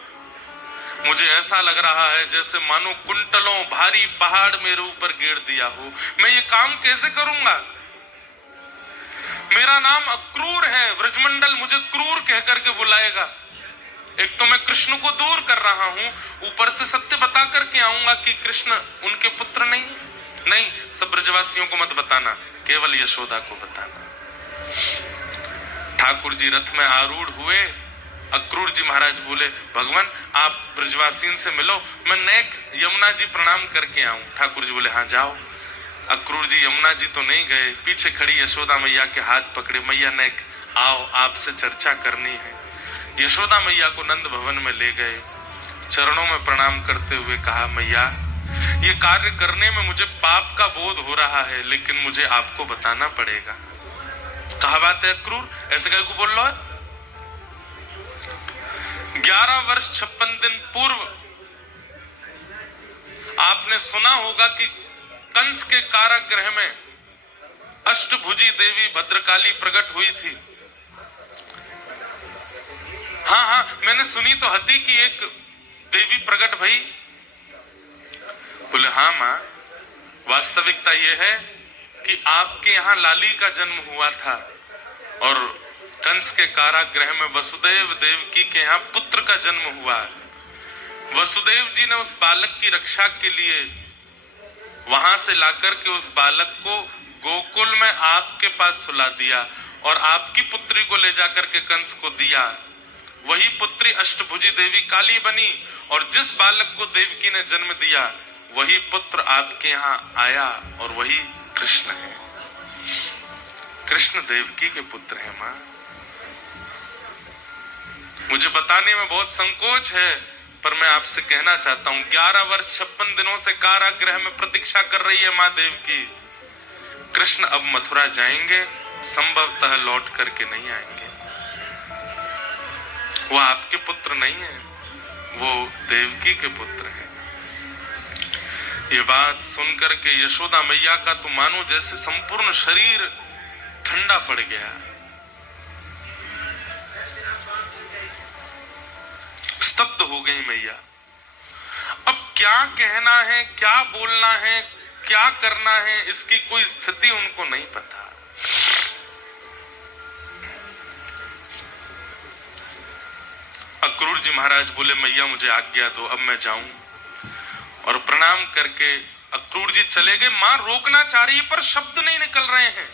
मुझे ऐसा लग रहा है जैसे मानो कुंटलों भारी पहाड़ मेरे ऊपर गिर दिया हो, मैं ये काम कैसे करूंगा? मेरा नाम अक्रूर है, व्रजमंडल मुझे क्रूर कह करके बुलाएगा। एक तो मैं कृष्ण को दूर कर रहा हूं, ऊपर से सत्य बता करके आऊंगा कि कृष्ण उनके पुत्र नहीं। नहीं, सब ब्रजवासियों को मत बताना, केवल यशोदा को बताना। ठाकुर जी रथ में आरूढ़ हुए। अक्रूर जी महाराज बोले, भगवान आप ब्रजवासियों से मिलो, मैं नेक यमुना जी प्रणाम करके आऊं। ठाकुर जी बोले, हाँ जाओ। अक्रूर जी यमुना जी तो नहीं गए, पीछे खड़ी यशोदा मैया के हाथ पकड़े, मैया नेक आओ, आपसे चर्चा करनी है। यशोदा मैया को नंद भवन में ले गए, चरणों में प्रणाम करते हुए कहा, मैया ये कार्य करने में मुझे पाप का बोध हो रहा है, लेकिन मुझे आपको बताना पड़ेगा। कहा बात है अक्रूर, ऐसे कहीं को बोल लो। 11 वर्ष 56 दिन पूर्व आपने सुना होगा कि कंस के कारागृह में अष्टभुजी देवी भद्रकाली प्रकट हुई थी। हाँ, मैंने सुनी तो हती कि एक देवी प्रकट भई। बोले, हाँ माँ, वास्तविकता यह है कि आपके यहाँ लाली का जन्म हुआ था और कंस के कारागृह में वसुदेव देवकी के यहाँ पुत्र का जन्म हुआ। वसुदेव जी ने उस बालक की रक्षा के लिए वहां से लाकर के उस बालक को गोकुल में आपके पास सुला दिया और आपकी पुत्री को ले जाकर के कंस को दिया। वही पुत्री अष्टभुजी देवी काली बनी और जिस बालक को देवकी ने जन्म दिया वही पुत्र आपके यहाँ आया और वही कृष्ण है। कृष्ण देवकी के पुत्र हैं मां। मुझे बताने में बहुत संकोच है पर मैं आपसे कहना चाहता हूं 11 वर्ष 56 दिनों से कारागृह में प्रतीक्षा कर रही है मां देवकी। कृष्ण अब मथुरा जाएंगे, संभवतः लौट करके नहीं आएंगे। वो आपके पुत्र नहीं है, वो देवकी के पुत्र हैं। ये बात सुनकर के यशोदा मैया का तो मानो जैसे संपूर्ण शरीर ठंडा पड़ गया। स्तब्ध हो गई मैया। अब क्या कहना है, क्या बोलना है, क्या करना है, इसकी कोई स्थिति उनको नहीं पता। अक्रूर जी महाराज बोले मैया मुझे आज्ञा दो, अब मैं जाऊं। और प्रणाम करके अक्रूर जी चले गए। मां रोकना चाह रही है पर शब्द नहीं निकल रहे हैं,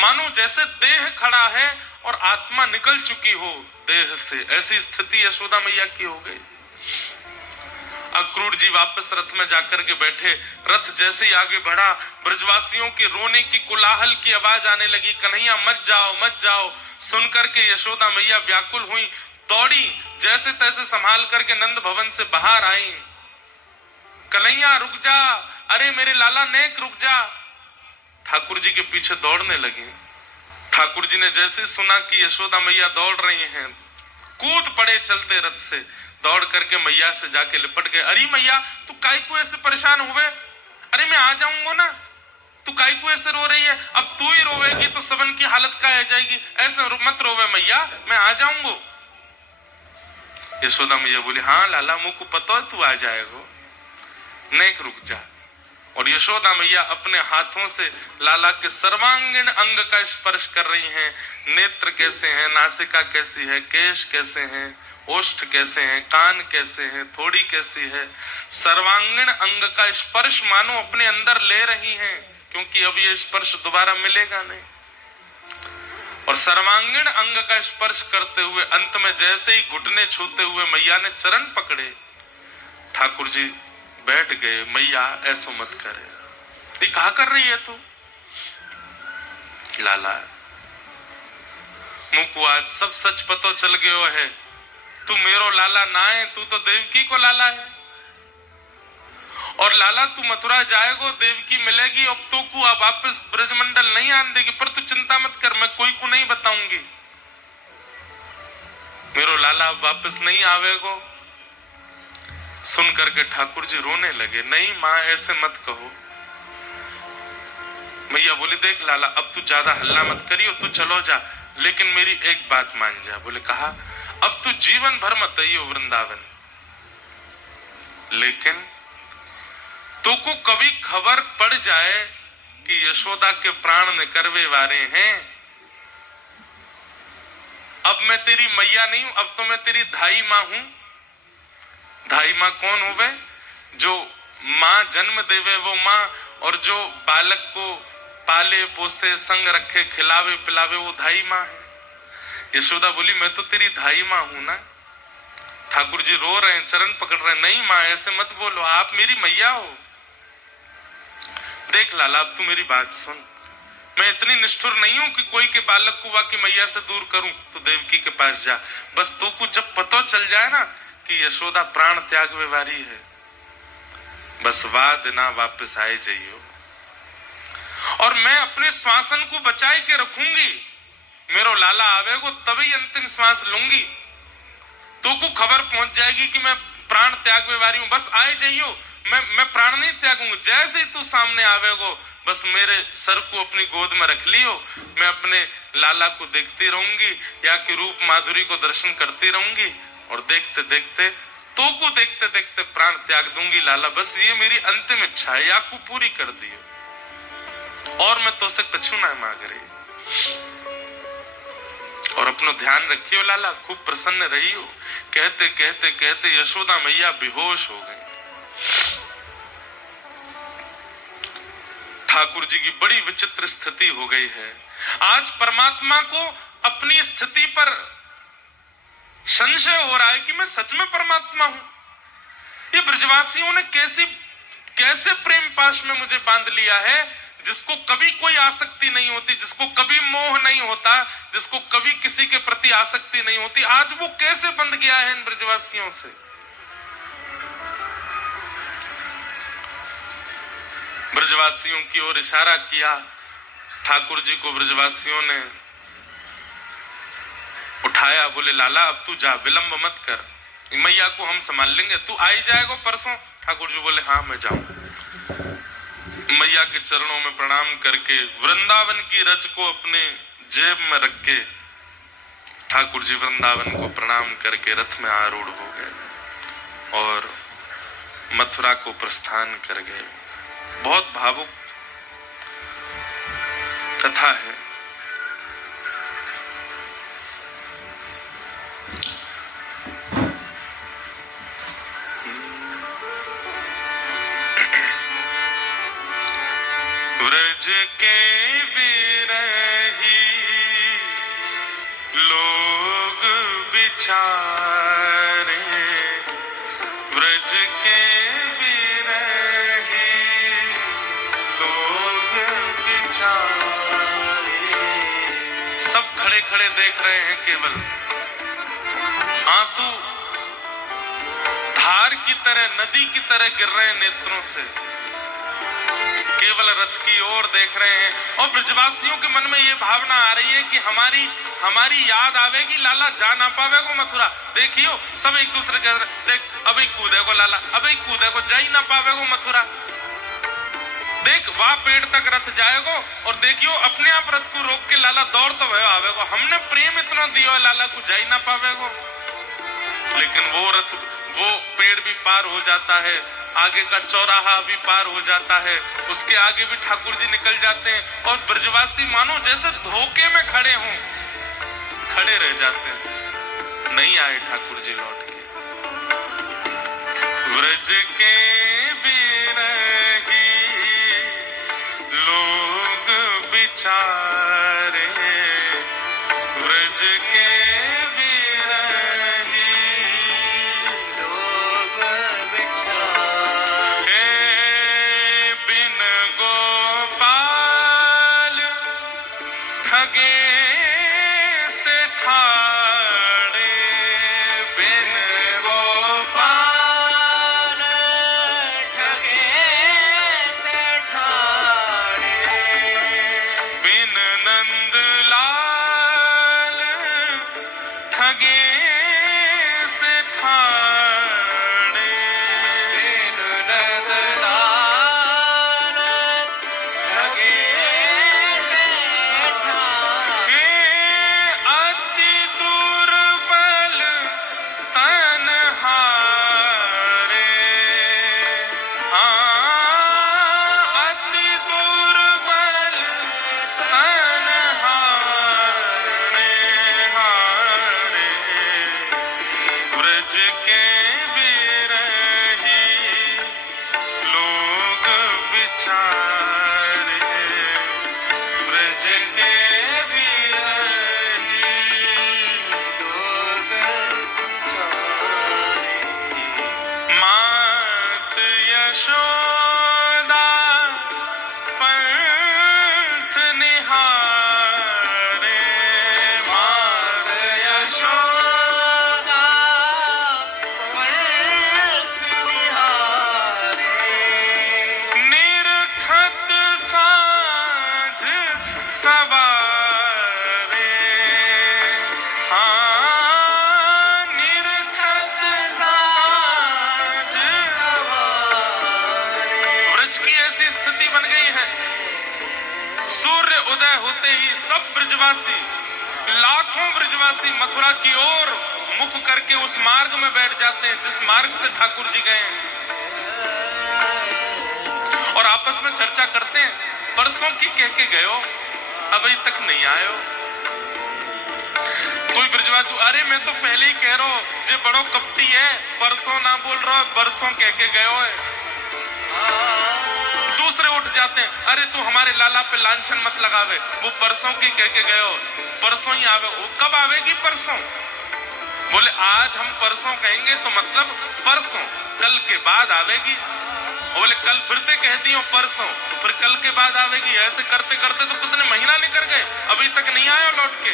मानो जैसे देह खड़ा है और आत्मा निकल चुकी हो देह से। ऐसी स्थिति यशोदा मैया की हो गई। अक्रूर जी वापस रथ में जाकर के बैठे। रथ जैसे ही आगे बढ़ा ब्रजवासियों के रोने की कोलाहल की आवाज आने लगी, कन्हैया मत जाओ मत जाओ। सुनकर के यशोदा मैया व्याकुल हुई, दौड़ी, जैसे तैसे संभाल करके नंद भवन से बाहर आई। कन्हैया रुक जा, अरे मेरे लाला नेक रुक जा। ठाकुर जी के पीछे दौड़ने लगे। ठाकुर जी ने जैसे सुना कि यशोदा मैया दौड़ रही हैं, कूद पड़े चलते रथ से, दौड़ करके मैया से जाके लिपट गए। अरे मैया तू काहे को ऐसे परेशान हुए? अरे मैं आ जाऊंगा ना, तू काहे को ऐसे रो रही है? अब तू ही रोवेगी तो सबन की हालत क्या हो जाएगी। ऐसे मत रोवे मैया, मैं आ जाऊंगा। यशोदा मैया बोली हाँ लाला मुझको पता है तू आ जाएगा, नेक रुक जा। और यशोदा मैया अपने हाथों से लाला के सर्वांगीण अंग का स्पर्श कर रही हैं। नेत्र कैसे हैं, नासिका कैसी है, केश कैसे हैं, ओष्ठ कैसे हैं, कान कैसे हैं, थोड़ी कैसी है, सर्वांगीण अंग का स्पर्श मानो अपने अंदर ले रही हैं, क्योंकि अब ये स्पर्श दोबारा मिलेगा नहीं। और सर्वांगीण अंग का स्पर्श करते हुए अंत में जैसे ही घुटने छूते हुए मैया ने चरण पकड़े, ठाकुर जी बैठ गए। मैया ऐसा मत करे। ये कहा कर रही है तू? लाला मुझको आज सब सच पतो चल गयो है, तू मेरो लाला ना है, तू तो देवकी को लाला है। और लाला तू मथुरा जाएगो, देवकी मिलेगी, अब तो को अब वापस ब्रजमंडल नहीं आने देगी। पर तू चिंता मत कर, मैं कोई को नहीं बताऊंगी, मेरो लाला अब वापस नहीं आवेगो। सुन करके ठाकुर जी रोने लगे। नहीं मां ऐसे मत कहो। मैया बोली देख लाला अब तू ज्यादा हल्ला मत करियो, तू चलो जा, लेकिन मेरी एक बात मान जा। बोले कहा अब तू जीवन भर मत आइयो वृंदावन, लेकिन तो को कभी खबर पड़ जाए कि यशोदा के प्राण निकरवे वाले हैं, अब मैं तेरी मैया नहीं हूं, अब तो मैं तेरी धाई मां हूं। धाई मां कौन होवे? जो मां जन्म देवे वो मां, और जो बालक को पाले पोसे संग रखे खिलावे पिलावे वो धाई मां है। यशोदा बोली मैं तो तेरी धाई मां हूं ना। ठाकुर जी रो रहे हैं, चरण पकड़ रहे हैं। नहीं मां ऐसे मत बोलो, आप मेरी मैया हो। देख लाला अब तू मेरी बात सुन, मैं इतनी निष्ठुर नहीं हूं कि कोई के बालक को वाकी मैया से दूर करूं। तू देवकी के पास जा, बस तू को जब पता चल जाए ना कि यशोदा प्राण त्याग वारी है, बस वाद ना वापस आए जाइयो, और मैं अपने श्वासन को बचाए के रखूंगी। मेरो लाला आवेगो तभी अंतिम श्वास लूंगी, तो को खबर पहुंच जाएगी कि मैं प्राण त्याग वारी हूं, बस आए जाइयो। मैं प्राण नहीं त्यागूंगी। जैसे ही तू सामने आवेगो बस मेरे सर को अपनी गोद में रख लियो, मैं अपने लाला को देखती रहूंगी या कि रूप माधुरी को दर्शन करती रहूंगी, और देखते देखते तो को देखते देखते प्राण त्याग दूंगी लाला। बस ये मेरी अंतिम इच्छा है, या को पूरी कर दियो, और मैं तो से कछु ना मांग रही। और अपनो ध्यान रखियो लाला, खूब प्रसन्न रहियो। कहते कहते कहते यशोदा मैया बेहोश हो गई। ठाकुर जी की बड़ी विचित्र स्थिति हो गई है। आज परमात्मा को अपनी स्थिति पर संशय हो रहा है कि मैं सच में परमात्मा हूं। ये ब्रजवासियों ने कैसे प्रेम पाश में मुझे बांध लिया है, जिसको कभी कोई आसक्ति नहीं होती, जिसको कभी मोह नहीं होता, जिसको कभी किसी के प्रति आसक्ति नहीं होती, आज वो कैसे बंध गया है इन ब्रजवासियों से। ब्रजवासियों की ओर इशारा किया। ठाकुर जी को ब्रजवासियों ने उठाया, बोले लाला अब तू जा, विलंब मत कर, मैया को हम संभाल लेंगे, तू आई जाएगा परसों। ठाकुर जी बोले हाँ मैं जाऊं। मैया के चरणों में प्रणाम करके वृंदावन की रज को अपने जेब में रख के ठाकुर जी वृंदावन को प्रणाम करके रथ में आरूढ़ हो गए और मथुरा को प्रस्थान कर गए। बहुत भावुक कथा है। ब्रज के विरही लोग बिचारे, ब्रज के विरही लोग बिचारे। सब खड़े खड़े देख रहे हैं, केवल आंसू धार की तरह, नदी की तरह गिर रहे हैं नेत्रों से। केवल रथ की ओर देख रहे हैं और ब्रजवासियों के मन में ये भावना आ रही है कि हमारी याद आवेगी, लाला जा ना पावेगो मथुरा। देखियो सब एक दूसरे के देख, अभी कूदेगो लाला, अभी कूदेगो, जा ही ना पावेगो मथुरा। देख वहां पेड़ तक रथ जाएगो और देखियो अपने आप रथ को रोक के लाला दौड़ तो भयो आवेगो। हमने प्रेम इतना दियो लाला को, जा ही ना पावेगो। लेकिन वो पेड़ भी पार हो जाता है, आगे का चौराहा भी पार हो जाता है, उसके आगे भी ठाकुर जी निकल जाते हैं और ब्रजवासी मानो जैसे धोखे में खड़े रह जाते हैं। नहीं आए ठाकुर जी लौट के। ब्रज के विरही लोग बिचारे, ब्रज के लाखों ब्रजवासी मथुरा की ओर मुख करके उस मार्ग में बैठ जाते हैं जिस मार्ग से ठाकुर जी गए हैं और आपस में चर्चा करते हैं, परसों की कह के गए हो, अभी तक नहीं आए हो। कोई ब्रजवासी, अरे मैं तो पहले ही कह रहा हूं जे बड़ो कपटी है, परसों ना बोल रहा है, परसों कह के गयो है। दूसरे उठ जाते हैं, अरे तू हमारे लाला पे लांछन मत लगावे, वो परसों की कह के गयो, परसों ही आवे। वो कब आवेगी परसों? बोले आज हम परसों कहेंगे तो मतलब परसों, कल के बाद आवेगी। बोले कल फिर ते कह दियो परसों, तो फिर कल के बाद आवेगी। ऐसे करते करते तो कितने महीना निकल गए, अभी तक नहीं आया लौट के।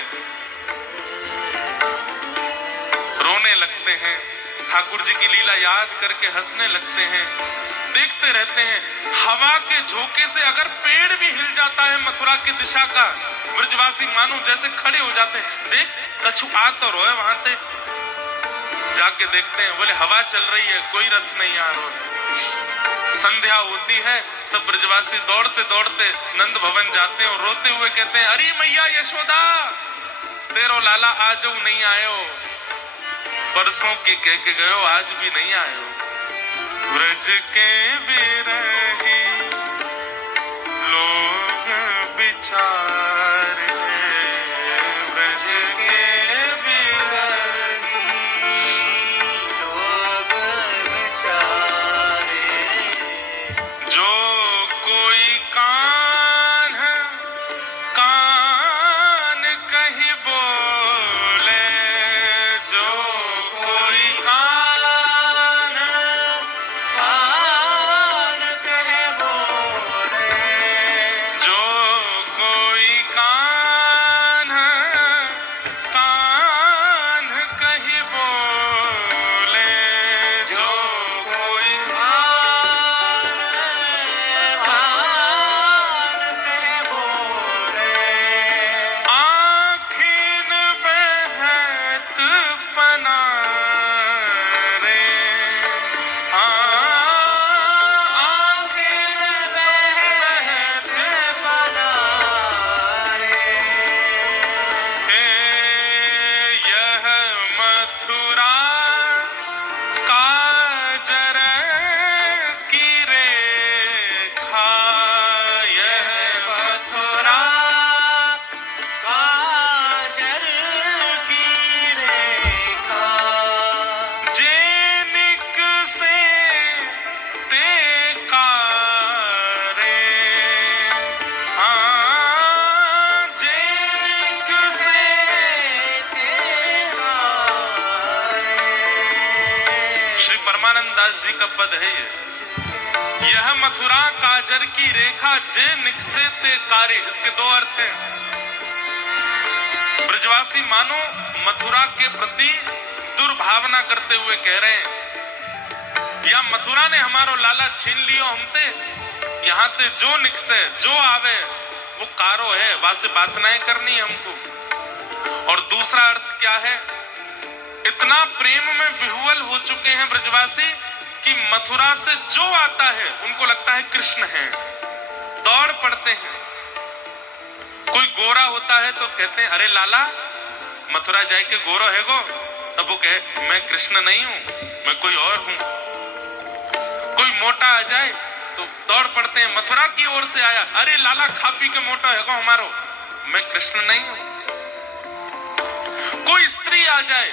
रोने लगते हैं, ठाकुर जी की लीला याद करके हंसने लगते हैं, देखते रहते हैं। हवा के झोंके से अगर पेड़ भी हिल जाता है मथुरा की दिशा का, ब्रजवासी मानो जैसे खड़े हो जाते हैं। देख कछु आ तो रोए वहां से, जाके देखते हैं, बोले हवा चल रही है, कोई रथ नहीं आ रहा। संध्या होती है, सब ब्रजवासी दौड़ते दौड़ते नंद भवन जाते हैं और रोते हुए कहते हैं, अरे मैया यशोदा, तेरो लाला आज नहीं आयो, परसों के कह के गयो, आज भी नहीं आयो। ब्रज के बिरही लोग बिचारे, ब्रज के बिरही लोग बिचारे, जो कोई कान कान कहीं बोले, जो कोई कान कान कहीं बोले, जो कोई कान कान कहीं बोले, जो कोई कान कान कहीं बोले, आँखिन बहत पनारे, आँखिन बहत पनारे, हे यह मथुरा काजर की रेखा, यह मथुरा काजर की रेखा, जेनिक से ते कारे, जेनिक से ते कारे। श्री परमानंद दास जी का पद है ये, यह मथुरा काजर की रेखा जे निकसे ते कारे। इसके दो अर्थ हैं। ब्रजवासी मानो मथुरा के प्रति दुर्भावना करते हुए कह रहे हैं, या मथुरा ने हमारो लाला छीन लियो हमते, यहाँ ते जो निकसे जो आवे वो कारो है, वासे बात नहीं करनी है हमको। और दूसरा अर्थ क्या है, इतना प्रेम में विह्वल हो चुके हैं ब्रजवासी कि मथुरा से जो आता है उनको लगता है कृष्ण है, दौड़ पड़ते हैं। कोई गोरा होता है तो कहते हैं, अरे लाला मथुरा जाए के गोरो है गो, तब वो कहे मैं कृष्ण नहीं हूं, मैं कोई और हूं। कोई मोटा आ जाए तो दौड़ पड़ते हैं, मथुरा की ओर से आया, अरे लाला खा पी के मोटा है गो हमारो, मैं कृष्ण नहीं हूं। कोई स्त्री आ जाए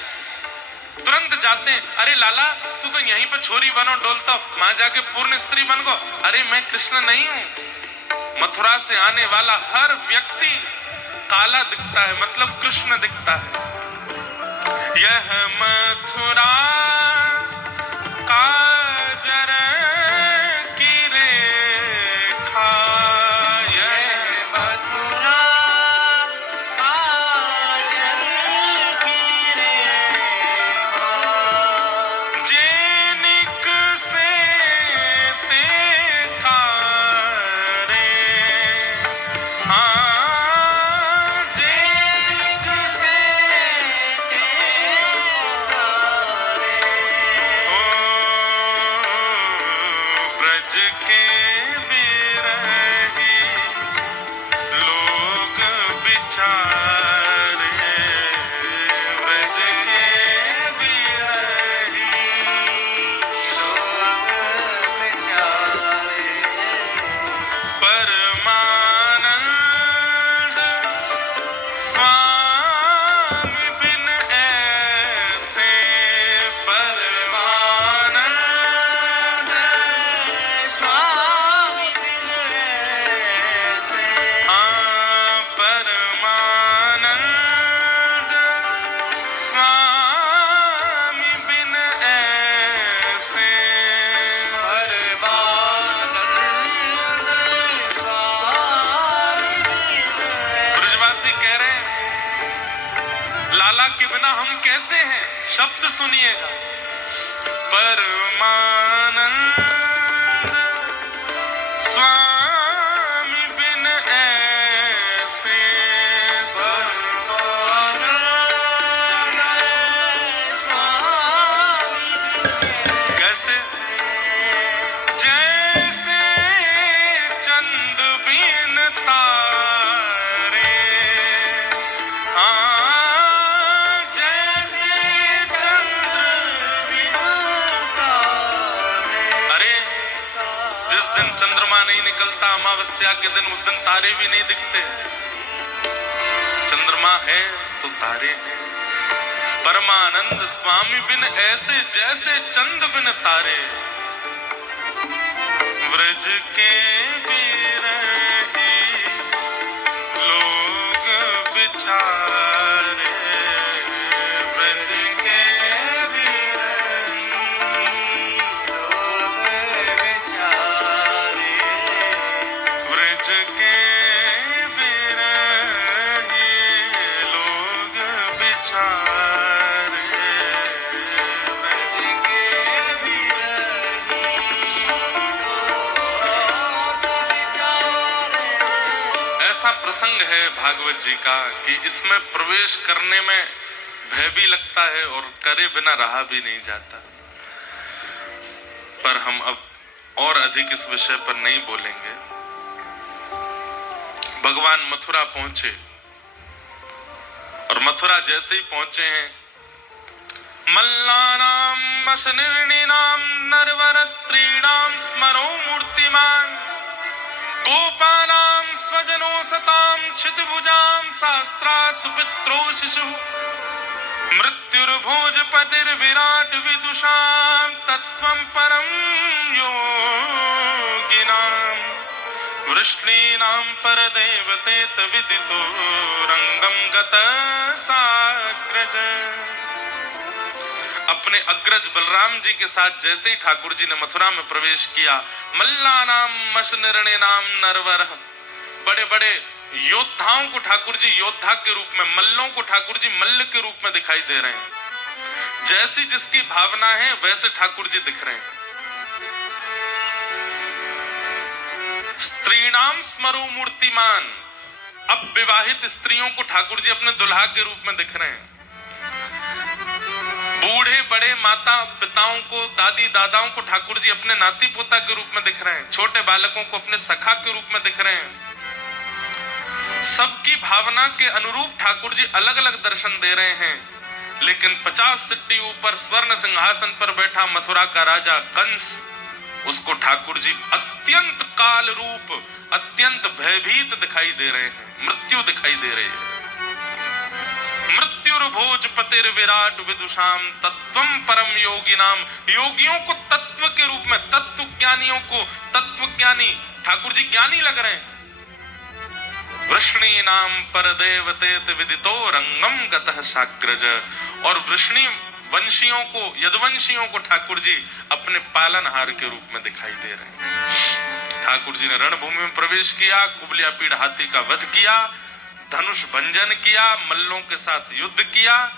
तुरंत जाते हैं, अरे लाला तू तो यहीं पे छोरी बनो डोलता, वहां जाके पूर्ण स्त्री बन गो, अरे मैं कृष्ण नहीं हूं। मथुरा से आने वाला हर व्यक्ति काला दिखता है, मतलब कृष्ण दिखता है। यह मथुरा काजर की रेखा, यह मथुरा काजर की रेखा, जेनिक से ते कारे, जेनिक से ते कारे। तुलसी कह रहे हैं लाला के बिना हम कैसे हैं। शब्द सुनिएगा, परमानंद स्वामी बिन ऐसे कैसे, जैसे चंद बिन तारे, जैसे चंद्र बिन तारे। अरे जिस दिन चंद्रमा नहीं निकलता अमावस्या के दिन, उस दिन तारे भी नहीं दिखते। चंद्रमा है तो तारे हैं। परमानंद स्वामी बिन ऐसे जैसे चंद बिन तारे, व्रज के बिरही लोग बिचारे, व्रज के बिरही लोग बिचारे, व्रज के बिरही लोग बिचारे, व्रज के ऐसा प्रसंग है भागवत जी का कि इसमें प्रवेश करने में भय भी लगता है और करे बिना रहा भी नहीं जाता। पर हम अब और अधिक इस विषय पर नहीं बोलेंगे। भगवान मथुरा पहुंचे और मथुरा जैसे ही पहुंचे हैं, मल्लानाम मशनिर्णिनाम नरवर स्त्रीणाम स्मरो मूर्तिमान, गोपानां स्वजनो सतां क्षितिभुजां शास्त्रा सुपित्रो शिशुः, मृत्युर्भोजपतिर्विराट विदुषां तत्त्वं परं योगिनां, वृष्णीनां परदेवतेत विदितो रंगं गतः साग्रज। अपने अग्रज बलराम जी के साथ जैसे ही ठाकुर जी ने मथुरा में प्रवेश किया, मल्लानाम मशनिर्णिनाम नरवर, बड़े बड़े योद्धाओं को ठाकुर जी योद्धा के रूप में, मल्लों को ठाकुर जी मल्ल के रूप में दिखाई दे रहे हैं। जैसी जिसकी भावना है वैसे ठाकुर जी दिख रहे हैं। स्त्रीणाम स्मरो मूर्तिमान, अब विवाहित स्त्रियों को ठाकुर जी अपने दुल्हा के रूप में दिख रहे हैं। बूढ़े बड़े माता पिताओं को, दादी दादाओं को ठाकुर जी अपने नाती पोता के रूप में दिख रहे हैं। छोटे बालकों को अपने सखा के रूप में दिख रहे हैं। सबकी भावना के अनुरूप ठाकुर जी अलग अलग दर्शन दे रहे हैं। लेकिन 50 सिड्डी ऊपर स्वर्ण सिंहासन पर बैठा मथुरा का राजा कंस, उसको ठाकुर जी अत्यंत काल रूप, अत्यंत भयभीत दिखाई दे रहे हैं। मृत्यु दिखाई दे रही है। मृत्युर्भोजपतिर विराट विदुषाम तत्वम परम योगिनाम, योगियों को तत्व के रूप में, तत्व ज्ञानियों को तत्व ज्ञानी ठाकुर जी ज्ञानी लग रहे हैं। वृष्णी नाम परदेवतेत विदितो रंगम गतः साग्रज, और वृष्णी वंशियों को, यदुवंशियों को ठाकुर जी अपने पालनहार के रूप में दिखाई दे रहे हैं। ठाकुर जी ने रणभूमि में प्रवेश किया, कुबलिया पीड़ हाथी का वध किया, धनुष भंजन किया, मल्लों के साथ युद्ध किया।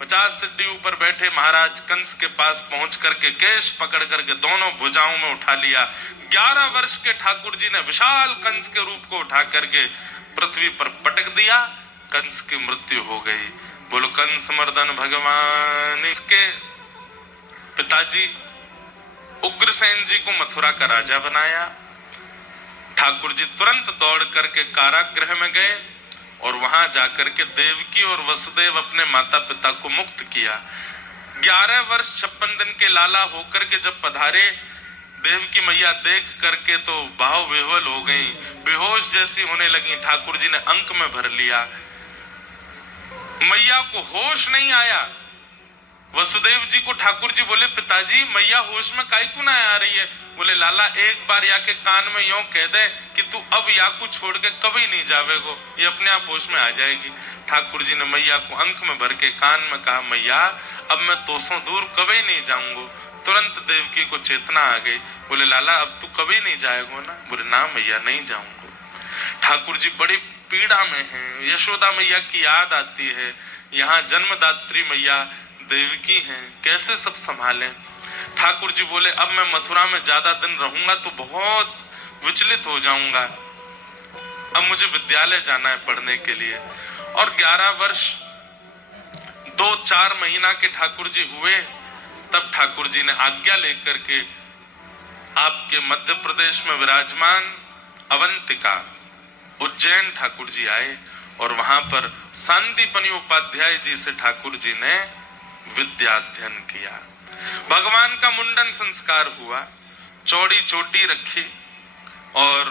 50 सिड्डी ऊपर बैठे महाराज कंस के पास पहुंच करके केश पकड़ करके दोनों भुजाओं में उठा लिया। 11 वर्ष के ठाकुर जी ने विशाल कंस के रूप को उठा करके पृथ्वी पर पटक दिया। कंस की मृत्यु हो गई। बोलो कंस मर्दन भगवान। इसके पिताजी उग्रसेन जी को मथुरा का राजा बनाया। ठाकुर जी तुरंत दौड़ करके कारागृह में गए और वहां जाकर के देवकी और वसुदेव अपने माता पिता को मुक्त किया। 11 वर्ष 56 दिन के लाला होकर के जब पधारे, देवकी मैया देख करके तो भाव विह्वल हो गई, बेहोश जैसी होने लगी। ठाकुर जी ने अंक में भर लिया। मैया को होश नहीं आया। वसुदेव जी को ठाकुर जी बोले, पिताजी मैया होश में काहे क्यों ना आ रही है? बोले लाला एक बार या के कान में यूं कह दे कि तू अब या को छोड़ के कभी नहीं जावेगो, ये अपने आप होश में आ जाएगी। ठाकुर जी ने मैया को अंक में भर के कान में कहा, मैया अब मैं तोसों दूर कभी नहीं जाऊंगो। तुरंत देवकी को चेतना आ गई। बोले लाला अब तू कभी नहीं जाएगो ना? बोले ना मैया नहीं जाऊंगो। ठाकुर जी बड़े पीड़ा में हैं। यशोदा मैया की याद आती है, यहाँ जन्मदात्री मैया देवकी हैं, कैसे सब संभालें। ठाकुर जी बोले अब मैं मथुरा में ज्यादा दिन रहूंगा तो बहुत विचलित हो जाऊंगा, अब मुझे विद्यालय जाना है पढ़ने के लिए। और 11 वर्ष 2-4 महीना के ठाकुर जी हुए, तब ठाकुर जी ने आज्ञा लेकर के आपके मध्य प्रदेश में विराजमान अवंतिका उज्जैन ठाकुर जी आए और वहां पर सांदीपनि उपाध्याय जी से ठाकुर जी ने विद्याध्ययन किया। भगवान का मुंडन संस्कार हुआ, चौड़ी चोटी रखी और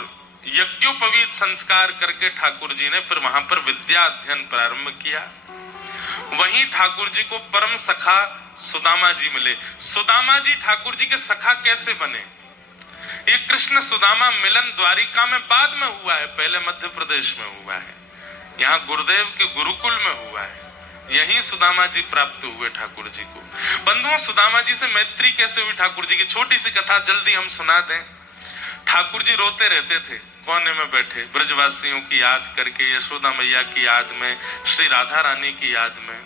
यज्ञोपवीत संस्कार करके ठाकुर जी ने फिर वहां पर विद्या अध्ययन प्रारंभ किया। वहीं ठाकुर जी को परम सखा सुदामा जी मिले। सुदामा जी ठाकुर जी के सखा कैसे बने? ये कृष्ण सुदामा मिलन द्वारिका में बाद में हुआ है, पहले मध्य प्रदेश में हुआ है, यहाँ गुरुदेव के गुरुकुल में हुआ है। यही सुदामा जी प्राप्त हुए ठाकुर जी को। बंधुओं, सुदामा जी से मैत्री कैसे हुई ठाकुर जी की छोटी सी कथा जल्दी हम सुना दें। ठाकुर जी रोते रहते थे कोने में बैठे, ब्रजवासियों की याद करके, यशोदा मैया की याद में, श्री राधा रानी की याद में।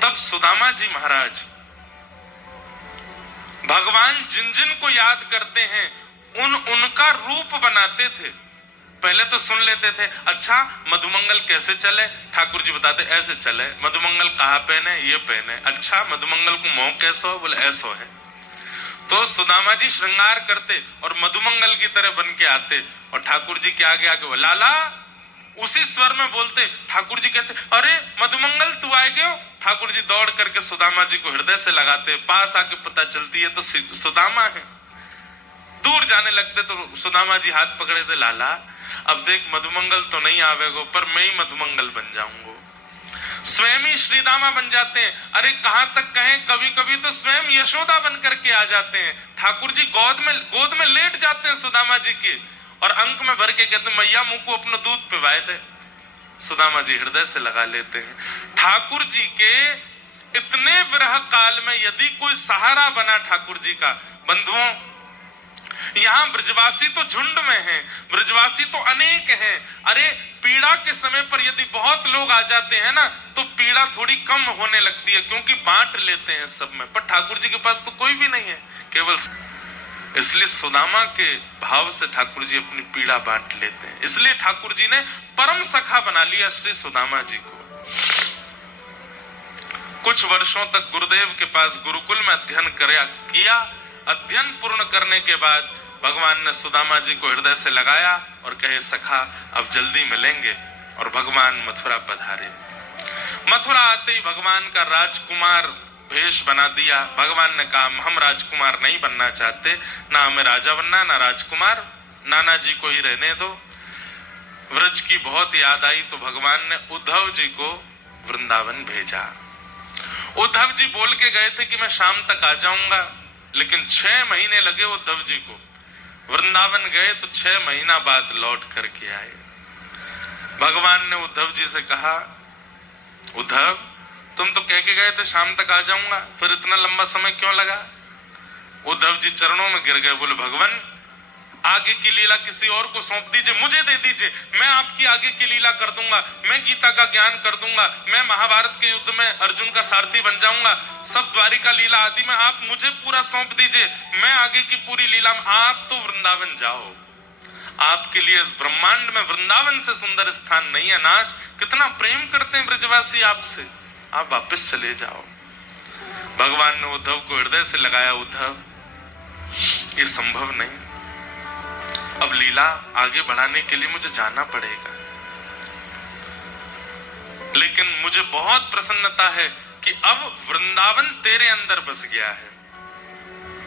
तब सुदामा जी महाराज भगवान जिन जिन को याद करते हैं उनका रूप बनाते थे। पहले तो सुन लेते थे, अच्छा मधुमंगल कैसे चले? ठाकुर जी बताते ऐसे चले। मधुमंगल कहाँ पहने? ये पहने। अच्छा मधुमंगल को मोह कैसा हो? बोले ऐसा है। तो सुदामा जी श्रृंगार करते और मधुमंगल की तरह बन के आते और ठाकुर जी के आगे आके लाला उसी स्वर में बोलते। ठाकुर जी कहते अरे मधुमंगल तू आए गए हो? ठाकुर जी दौड़ करके सुदामा जी को हृदय से लगाते, पास आके पता चलती है तो सुदामा है। दूर जाने लगते तो सुदामा जी हाथ पकड़े थे, लाला अब देख मधुमंगल तो नहीं आवेगो पर मैं ही मधुमंगल बन जाऊंगा। स्वयं ही श्रीदामा बन जाते हैं। अरे कहां तक कहें, कभी कभी तो स्वयं यशोदा बन करके आ जाते हैं। ठाकुर जी गोद में लेट जाते हैं सुदामा जी के और अंक में भर के कहते मैया मुंह को अपना दूध पिवाए दे। सुदामा जी हृदय से लगा लेते हैं। ठाकुर जी के इतने विरह काल में यदि कोई सहारा बना ठाकुर जी का, बंधुओं यहाँ ब्रजवासी तो झुंड में हैं, ब्रजवासी तो अनेक हैं। अरे पीड़ा के समय पर यदि बहुत लोग आ जाते हैं ना तो पीड़ा थोड़ी कम होने लगती है, क्योंकि बांट लेते हैं सब में। पर ठाकुर जी के पास तो कोई भी नहीं है, केवल इसलिए सुदामा के भाव से ठाकुर जी अपनी पीड़ा बांट लेते हैं। इसलिए ठाकुर जी ने परम सखा बना लिया श्री सुदामा जी को। कुछ वर्षों तक गुरुदेव के पास गुरुकुल में अध्ययन किया। अध्ययन पूर्ण करने के बाद भगवान ने सुदामा जी को हृदय से लगाया और कहे सखा अब जल्दी मिलेंगे, और भगवान मथुरा पधारे। मथुरा आते ही भगवान का राजकुमार भेष बना दिया। भगवान ने कहा हम राजकुमार नहीं बनना चाहते, ना हमें राजा बनना ना राजकुमार, नाना जी को ही रहने दो। व्रज की बहुत याद आई तो भगवान ने उद्धव जी को वृंदावन भेजा। उद्धव जी बोल के गए थे कि मैं शाम तक आ जाऊंगा, लेकिन 6 महीने लगे उद्धव जी को। वृंदावन गए तो 6 महीना बाद लौट करके आए। भगवान ने उद्धव जी से कहा उद्धव तुम तो कह के गए थे शाम तक आ जाऊंगा, फिर इतना लंबा समय क्यों लगा? उद्धव जी चरणों में गिर गए, बोले भगवान आगे की लीला किसी और को सौंप दीजिए, मुझे दे दीजिए, मैं आपकी आगे की लीला कर दूंगा, मैं गीता का ज्ञान कर दूंगा, मैं महाभारत के युद्ध में अर्जुन का सारथी बन जाऊंगा, सब द्वारिका लीला आदि में आप मुझे पूरा सौंप दीजिए, मैं आगे की पूरी लीला में, आप तो वृंदावन जाओ, आपके लिए इस ब्रह्मांड में वृंदावन से सुंदर स्थान नहीं है। नाथ कितना प्रेम करते हैं ब्रजवासी आपसे, आप वापस चले जाओ। भगवान ने उद्धव को हृदय से लगाया, उद्धव ये संभव नहीं, अब लीला आगे बढ़ाने के लिए मुझे जाना पड़ेगा, लेकिन मुझे बहुत प्रसन्नता है कि अब वृंदावन तेरे अंदर बस गया है।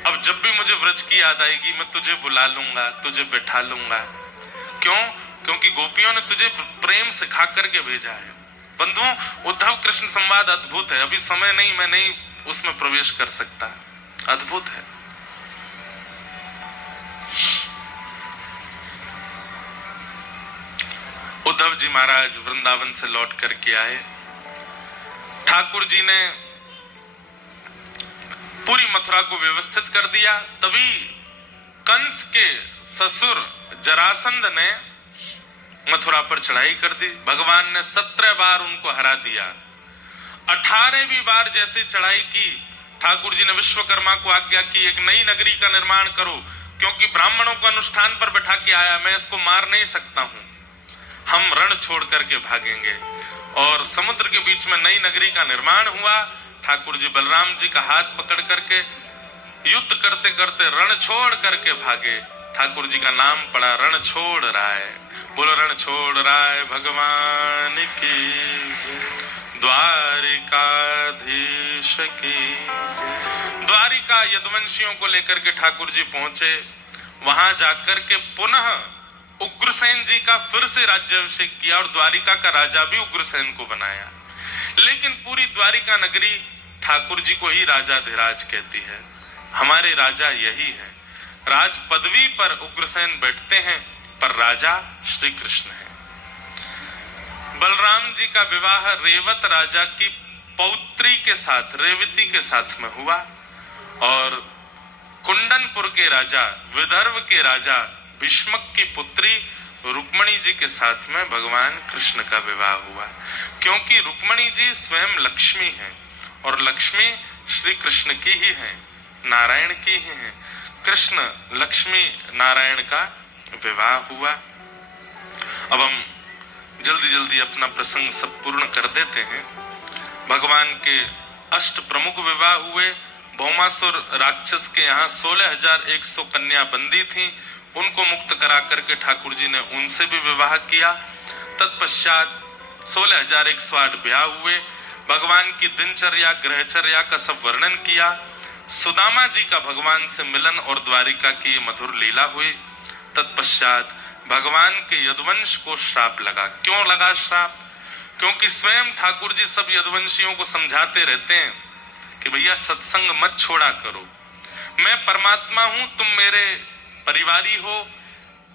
अब जब भी मुझे व्रज की याद आएगी मैं तुझे बुला लूंगा, तुझे बैठा लूंगा। क्यों? क्योंकि गोपियों ने तुझे प्रेम सिखा करके भेजा है। बंधुओं उद्धव कृष्ण संवाद अद्भुत है, अभी समय नहीं, मैं नहीं उसमें प्रवेश कर सकता, अद्भुत है। उद्धव जी महाराज वृंदावन से लौट करके आए। ठाकुर जी ने पूरी मथुरा को व्यवस्थित कर दिया। तभी कंस के ससुर जरासंध ने मथुरा पर चढ़ाई कर दी। भगवान ने 17 बार उनको हरा दिया। 18वीं बार जैसे चढ़ाई की, ठाकुर जी ने विश्वकर्मा को आज्ञा की एक नई नगरी का निर्माण करो, क्योंकि ब्राह्मणों को अनुष्ठान पर बैठा के आया, मैं इसको मार नहीं सकता हूं, हम रण छोड़ करके भागेंगे। और समुद्र के बीच में नई नगरी का निर्माण हुआ। ठाकुर जी बलराम जी का हाथ पकड़ करके युद्ध करते करते रण छोड़ करके भागे। ठाकुर जी का नाम पड़ा रण छोड़ राय। बोलो रण छोड़ राय भगवान की, द्वारिकाधीश की। द्वारिका यदुवंशियों को लेकर के ठाकुर जी पहुंचे। वहां जाकर के पुनः उग्रसेन जी का फिर से राज्याभिषेक किया और द्वारिका का राजा भी उग्रसेन को बनाया। लेकिन पूरी द्वारिका नगरी ठाकुर जी को ही राजाधिराज कहती है। हमारे राजा यही है। राज पदवी पर उग्रसेन बैठते हैं, पर राजा श्री कृष्ण है। बलराम जी का विवाह रेवत राजा की पौत्री के साथ, रेवती के साथ में हुआ, और कुंडनपुर के राजा, विदर्भ के राजा भीष्मक की पुत्री रुक्मणी जी के साथ में भगवान कृष्ण का विवाह हुआ। क्योंकि रुक्मणी जी स्वयं लक्ष्मी हैं और लक्ष्मी श्री कृष्ण की ही है, नारायण की ही है। कृष्ण लक्ष्मी नारायण का विवाह हुआ। अब हम जल्दी जल्दी अपना प्रसंग सब पूर्ण कर देते हैं। भगवान के अष्ट प्रमुख विवाह हुए। भौमासुर राक्षस के यहाँ 16,100 कन्या बंदी थी, उनको मुक्त करा करके ठाकुर जी ने उनसे भी विवाह किया। तत्पश्चात 16,108 ब्याह हुए। भगवान की दिनचर्या, ग्रहचर्या का सब वर्णन किया। सुदामा जी का भगवान से मिलन और द्वारिका की मधुर लीला हुई। तत्पश्चात भगवान के यदुवंश को श्राप लगा। क्यों लगा श्राप? क्योंकि स्वयं ठाकुर जी सब यदुवंशियों को समझाते रहते हैं कि भैया सत्संग मत छोड़ा करो, मैं परमात्मा हूं, तुम मेरे परिवारी हो।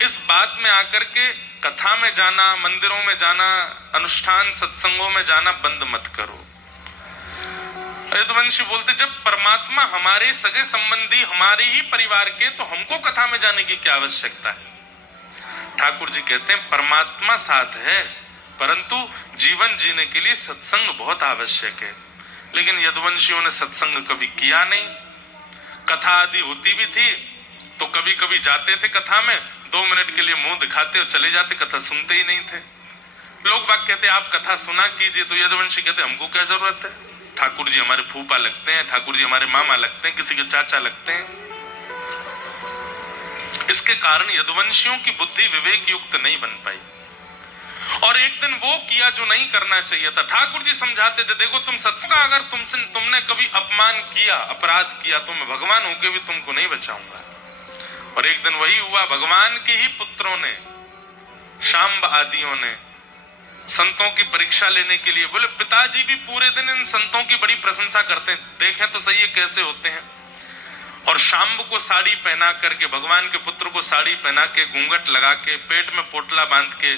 इस बात में आकर के कथा में जाना, मंदिरों में जाना, अनुष्ठान सत्संगों में जाना बंद मत करो। यदुवंशी बोलते जब परमात्मा हमारे सगे संबंधी, हमारे ही परिवार के, तो हमको कथा में जाने की क्या आवश्यकता है? ठाकुर जी कहते हैं परमात्मा साथ है, परंतु जीवन जीने के लिए सत्संग बहुत आवश्यक है। लेकिन यदुवंशियों ने सत्संग कभी किया नहीं। कथा आदि होती भी थी तो कभी कभी जाते थे कथा में, 2 मिनट के लिए मुंह दिखाते और चले जाते, कथा सुनते ही नहीं थे। लोग बाग कहते आप कथा सुना कीजिए, तो यदुवंशी कहते हमको क्या जरूरत है, ठाकुर जी हमारे फूफा लगते हैं, ठाकुर जी हमारे मामा लगते हैं, किसी के चाचा लगते हैं। इसके कारण यदुवंशियों की बुद्धि विवेक युक्त नहीं बन पाई और एक दिन वो किया जो नहीं करना चाहिए था। ठाकुर जी समझाते थे देखो तुम सत्संग का अगर तुमने कभी अपमान किया, अपराध किया, तो मैं भगवान होकर भी तुमको नहीं बचाऊंगा। और एक दिन वही हुआ। भगवान के ही पुत्रों ने, शांब आदियों ने संतों की परीक्षा लेने के लिए बोले, पिताजी भी पूरे दिन इन संतों की बड़ी प्रशंसा करते हैं, देखें तो सही है कैसे होते हैं। और शांब को साड़ी पहना करके, भगवान के पुत्र को साड़ी पहना के, घूंघट लगा के, पेट में पोटला बांध के,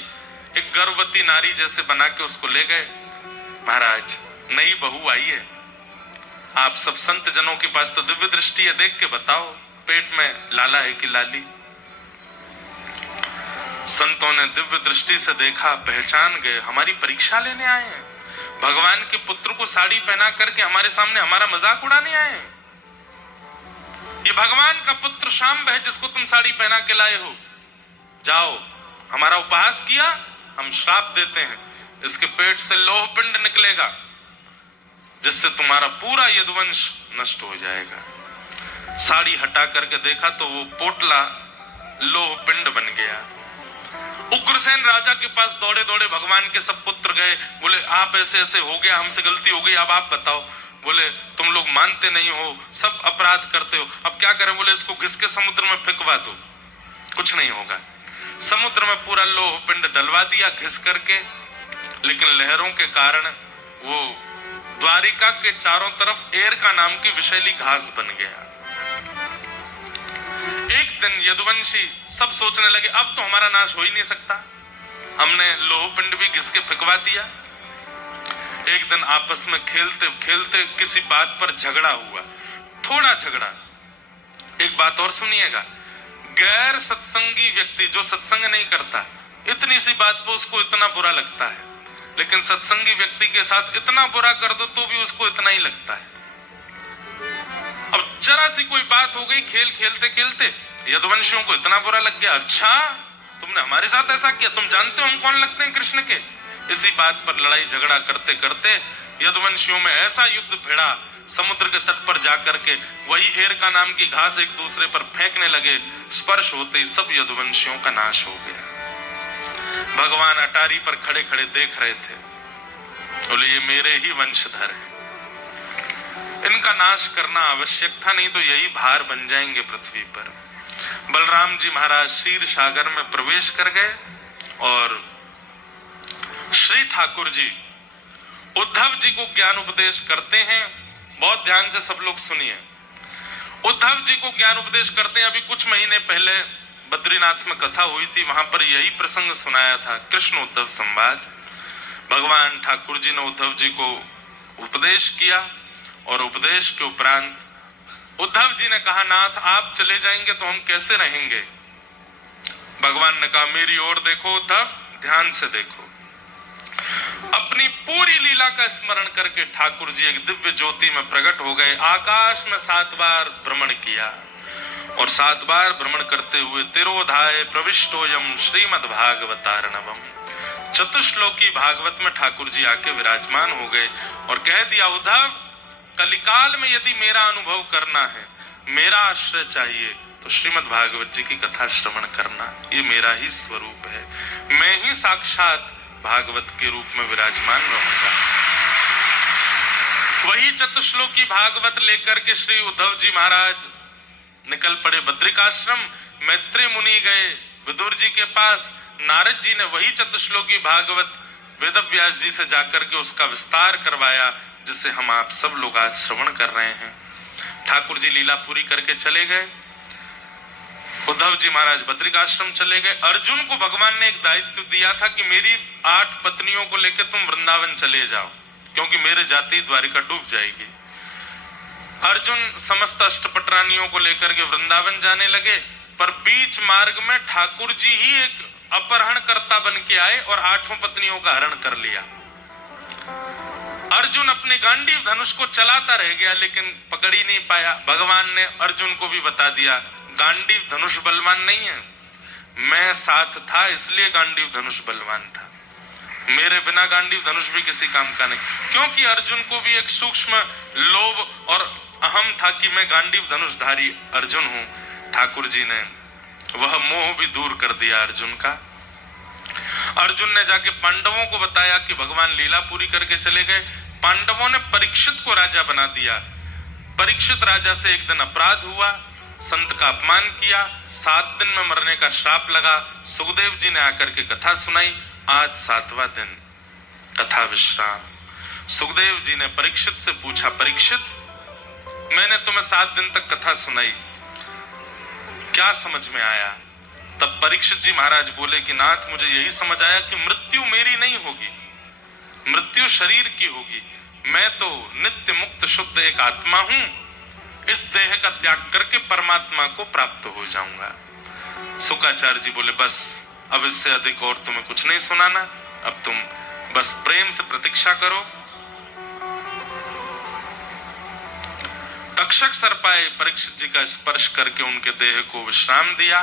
एक गर्भवती नारी जैसे बना के उसको ले गए। महाराज नई बहू आई है, आप सब संत जनों के पास तो दिव्य दृष्टि है, देख के बताओ पेट में लाला है कि लाली। संतों ने दिव्य दृष्टि से देखा, पहचान गए, हमारी परीक्षा लेने आए हैं, भगवान के पुत्र को साड़ी पहना करके हमारे सामने हमारा मजाक उड़ाने आए हैं। ये भगवान का पुत्र शांब है जिसको तुम साड़ी पहना के लाए हो। जाओ, हमारा उपहास किया, हम श्राप देते हैं, इसके पेट से लोह पिंड निकलेगा जिससे तुम्हारा पूरा यदुवंश नष्ट हो जाएगा। साड़ी हटा करके देखा तो वो पोटला लोह पिंड बन गया। उग्रसेन राजा के पास दौड़े दौड़े भगवान के सब पुत्र गए, बोले आप ऐसे ऐसे हो गया, हमसे गलती हो गई, अब आप बताओ। बोले तुम लोग मानते नहीं हो, सब अपराध करते हो, अब क्या करें? बोले इसको घिस के समुद्र में फेंकवा दो, कुछ नहीं होगा। समुद्र में पूरा लोह पिंड डलवा दिया घिस करके, लेकिन लहरों के कारण वो द्वारिका के चारों तरफ एरका नाम की विषैली घास बन गया। एक दिन यदुवंशी सब सोचने लगे अब तो हमारा नाश हो ही नहीं सकता, हमने लोह पिंड भी घिस के फेंकवा दिया। एक दिन आपस में खेलते खेलते किसी बात पर झगड़ा हुआ, थोड़ा झगड़ा। एक बात और सुनिएगा, गैर सत्संगी व्यक्ति जो सत्संग नहीं करता, इतनी सी बात पे उसको इतना बुरा लगता है, लेकिन सत्संगी व्यक्ति के साथ इतना बुरा कर दो तो भी उसको इतना ही लगता है। अब जरा सी कोई बात हो गई, खेल खेलते खेलते यदुवंशियों को इतना बुरा लग गया, अच्छा तुमने हमारे साथ ऐसा किया, तुम जानते हो हम कौन लगते हैं कृष्ण के। इसी बात पर लड़ाई झगड़ा करते करते यदुवंशियों में ऐसा युद्ध भिड़ा, समुद्र के तट पर जाकर के वही एरका नाम की घास एक दूसरे पर फेंकने लगे, स्पर्श होते ही सब यदुवंशियों का नाश हो गया। भगवान अटारी पर खड़े खड़े देख रहे थे, बोले ये मेरे ही वंशधर हैं, इनका नाश करना आवश्यक था, नहीं तो यही भार बन जाएंगे पृथ्वी पर। बलराम जी महाराज क्षीर सागर में प्रवेश कर गए और श्री ठाकुर जी उद्धव जी को ज्ञान उपदेश करते हैं। बहुत ध्यान से सब लोग सुनिए। उद्धव जी को ज्ञान उपदेश करते हैं। अभी कुछ महीने पहले बद्रीनाथ में कथा हुई थी, वहां पर यही प्रसंग सुनाया था, कृष्ण उद्धव संवाद। भगवान ठाकुर जी ने उद्धव जी को उपदेश किया और उपदेश के उपरांत उद्धव जी ने कहा, नाथ आप चले जाएंगे तो हम कैसे रहेंगे। भगवान ने कहा, मेरी ओर देखो उद्धव, ध्यान से देखो। अपनी पूरी लीला का स्मरण करके ठाकुर जी एक दिव्य ज्योति में प्रकट हो गए। आकाश में 7 बार भ्रमण किया और 7 बार भ्रमण करते हुए तिरोधाय प्रविष्टोयम श्रीमद् भागवतार्णवम, चतुश्लोकी भागवत में ठाकुर जी आके विराजमान हो गए और कह दिया, उद्धव कलिकाल में यदि मेरा अनुभव करना है, मेरा आश्रय चाहिए, तो श्रीमद् भागवत जी की कथा श्रवण करना, ये मेरा ही स्वरूप है, मैं ही साक्षात भागवत के रूप में विराजमान रहूंगा। वही चतुश्लोकी भागवत लेकर के श्री उद्धव जी महाराज निकल पड़े बद्रिकाश्रम। मैत्री मुनि गए विदुर जी के पास, नारद जी ने वही चतुश्लोकी भागवत वेदव्यास जी से जाकर के उसका विस्तार करवाया, जिसे हम आप सब लोग आज श्रवण कर रहे हैं। ठाकुर जी लीला पूरी करके चले गए। उद्धव जी महाराज बद्रिकाश्रम चले गए। अर्जुन को भगवान ने एक दायित्व दिया था कि मेरी 8 पत्नियों को लेकर तुम वृंदावन चले जाओ, क्योंकि मेरे जाते ही द्वारिका डूब जाएगी। अर्जुन समस्त अष्टपट रानियों को लेकर के वृंदावन जाने लगे, पर बीच मार्ग में ठाकुर जी ही एक अपहरणकर्ता बन के आए और 8 पत्नियों का हरण कर लिया। अर्जुन अपने गांडीव धनुष को चलाता रह गया, लेकिन पकड़ ही नहीं पाया। भगवान ने अर्जुन को भी बता दिया, गांडीव धनुष बलवान नहीं है, मैं साथ था इसलिए गांडीव धनुष बलवान था, मेरे बिना गांडीव धनुष भी किसी काम का नहीं। क्योंकि अर्जुन को भी एक सूक्ष्म लोभ और अहम था कि मैं गांडीव धनुषधारी अर्जुन हूं। ठाकुर जी ने वह मोह भी दूर कर दिया अर्जुन का। अर्जुन ने जाके पांडवों को बताया कि भगवान लीला पूरी करके चले गए। पांडवों ने परीक्षित को राजा बना दिया। परीक्षित राजा से एक दिन अपराध हुआ, संत का अपमान किया, 7 दिन में मरने का श्राप लगा। सुखदेव जी ने आकर के कथा सुनाई। आज 7वां दिन, कथा विश्राम। सुखदेव जी ने परीक्षित से पूछा, परीक्षित मैंने तुम्हें 7 दिन तक कथा सुनाई, क्या समझ में आया? तब परीक्षित जी महाराज बोले कि नाथ मुझे यही समझ आया कि मृत्यु मेरी नहीं होगी, मृत्यु शरीर की होगी, मैं तो नित्य मुक्त शुद्ध एक आत्मा हूं, इस देह का त्याग करके परमात्मा को प्राप्त हो जाऊंगा। शुकाचार्य जी बोले बस अब इससे अधिक और तुम्हें कुछ नहीं सुनाना, अब तुम बस प्रेम से प्रतीक्षा करो। तक्षक सर्पाए परीक्षित जी का स्पर्श करके उनके देह को विश्राम दिया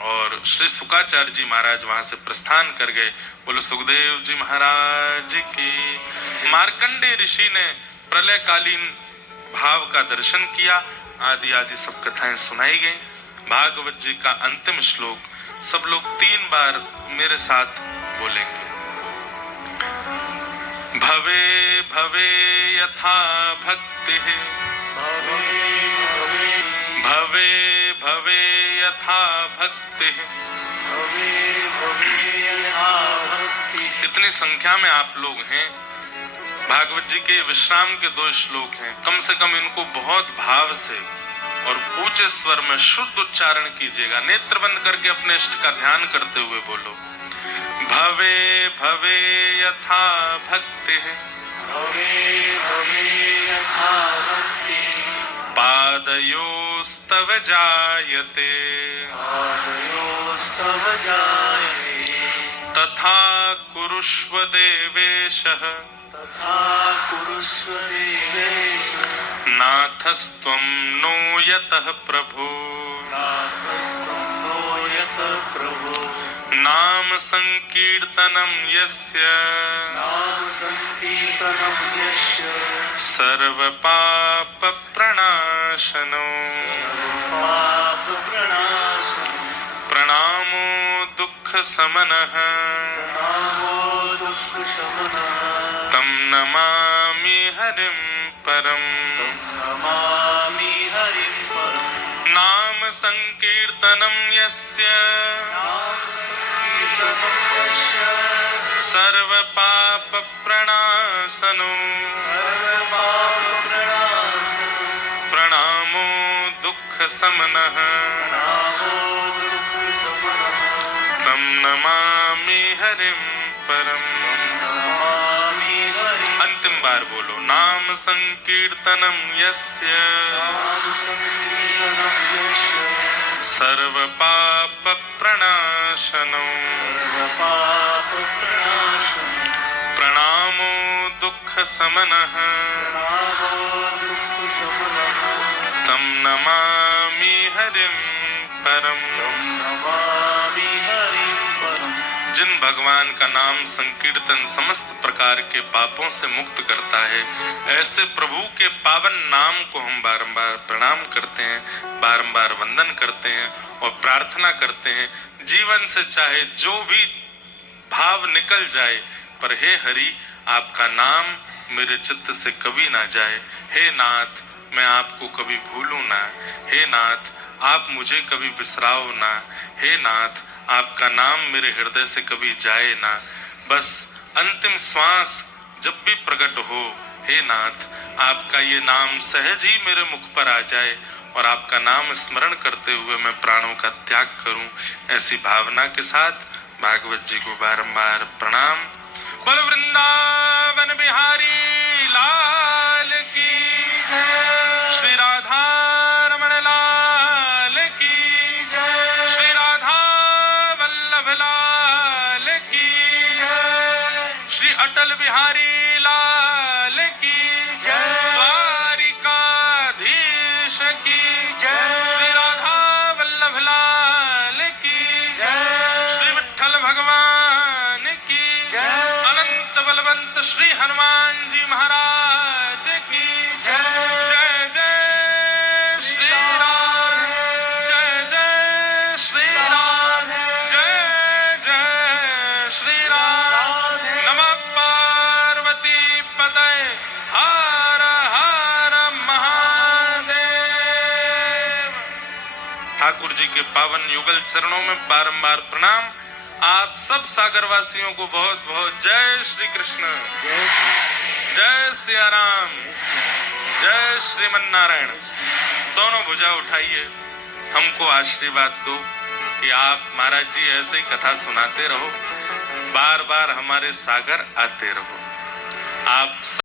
और श्री शुकाचार्य जी महाराज वहां से प्रस्थान कर गए। बोलो सुखदेव जी महाराज की। मार्कंडे ऋषि ने प्रलयकालीन भाव का दर्शन किया। आदि आदि सब कथाएं सुनाई गई। भागवत जी का अंतिम श्लोक सब लोग 3 बार मेरे साथ बोलेंगे। भवे भवे यथा भक्ति, भवे भवे यथा भक्ति, इतनी संख्या में आप लोग हैं। भागवत जी के विश्राम के 2 श्लोक हैं, कम से कम इनको बहुत भाव से और ऊंचे स्वर में शुद्ध उच्चारण कीजिएगा। नेत्र बंद करके अपने इष्ट का ध्यान करते हुए बोलो, भवे भवे यथा भक्ति, भवे भवे यथा भक्ति, पादयोस्तव जायते, पादयोस्तव जायते, तथा कुरुष्व देवेशः तथा कुरुष्व देवेश नाथस्त्वं नो यतः प्रभो नाथस्त्वं नो यतः प्रभो नाम संकीर्तनं यस्य नाम संकीर्तनं यस्य सर्वपाप प्रणाशनो पापप्रणाशनं प्रणामो दुःख समनः प्रणामो दुःखशमनः तं नमामि हरिं परम् तं नमामि हरिं परम् नाम संकीर्तनं यस्य नाम संकीर्तनं यस्य सर्वपाप प्रणाशनो सर्वपापप्रणाशनं प्रणामो दुःख समनः प्रणामो दुःखशमनः तं नमामि हरिं परम् नमामि हरिं अंतिम बार बोलो नाम संकीर्तनम यस्य नाम संकीर्तनं यस्य सर्वपाप प्रणाशनो सर्वपापप्रणाशनं प्रणामो दुःख समनः प्रणामो दुःखशमनः तं नमामि हरिं परम् तं नमामि हरिं परम् जिन भगवान का नाम संकीर्तन समस्त प्रकार के पापों से मुक्त करता है, ऐसे प्रभु के पावन नाम को हम बारंबार प्रणाम करते हैं, बारंबार वंदन करते हैं और प्रार्थना करते हैं। जीवन से चाहे जो भी भाव निकल जाए, पर हे हरि आपका नाम मेरे चित्त से कभी ना जाए। हे नाथ मैं आपको कभी भूलूं ना। हे नाथ आप मुझे कभी बिसराओ ना। हे नाथ आपका नाम मेरे हृदय से कभी जाए ना। बस अंतिम श्वास जब भी प्रकट हो, हे नाथ आपका ये नाम सहज ही मेरे मुख पर आ जाए और आपका नाम स्मरण करते हुए मैं प्राणों का त्याग करूं। ऐसी भावना के साथ भागवत जी को बारंबार प्रणाम। बोलो वृंदावन बिहारी लाल की जय, श्री राधा रमण लाल की जय, श्री राधा वल्लभ लाल की जय, श्री अटल बिहारी लाल की जय, द्वारिकाधीश की जय, श्री राधा वल्लभ लाल की जय, श्री विठ्ठल भगवान की जय, अनंत बलवंत श्री हनुमान जी महाराज की जय। जय जय श्री राम, जय जय श्री राम, जय जय श्री राम। नमः पार्वती पतये हर हर महादेव। ठाकुर जी के पावन युगल चरणों में बारंबार प्रणाम। आप सब सागरवासियों को बहुत बहुत जय श्री कृष्ण, जय सिया राम, जय श्रीमन नारायण। दोनों भुजा उठाइए, हमको आशीर्वाद दो कि आप महाराज जी ऐसे ही कथा सुनाते रहो, बार बार हमारे सागर आते रहो। आप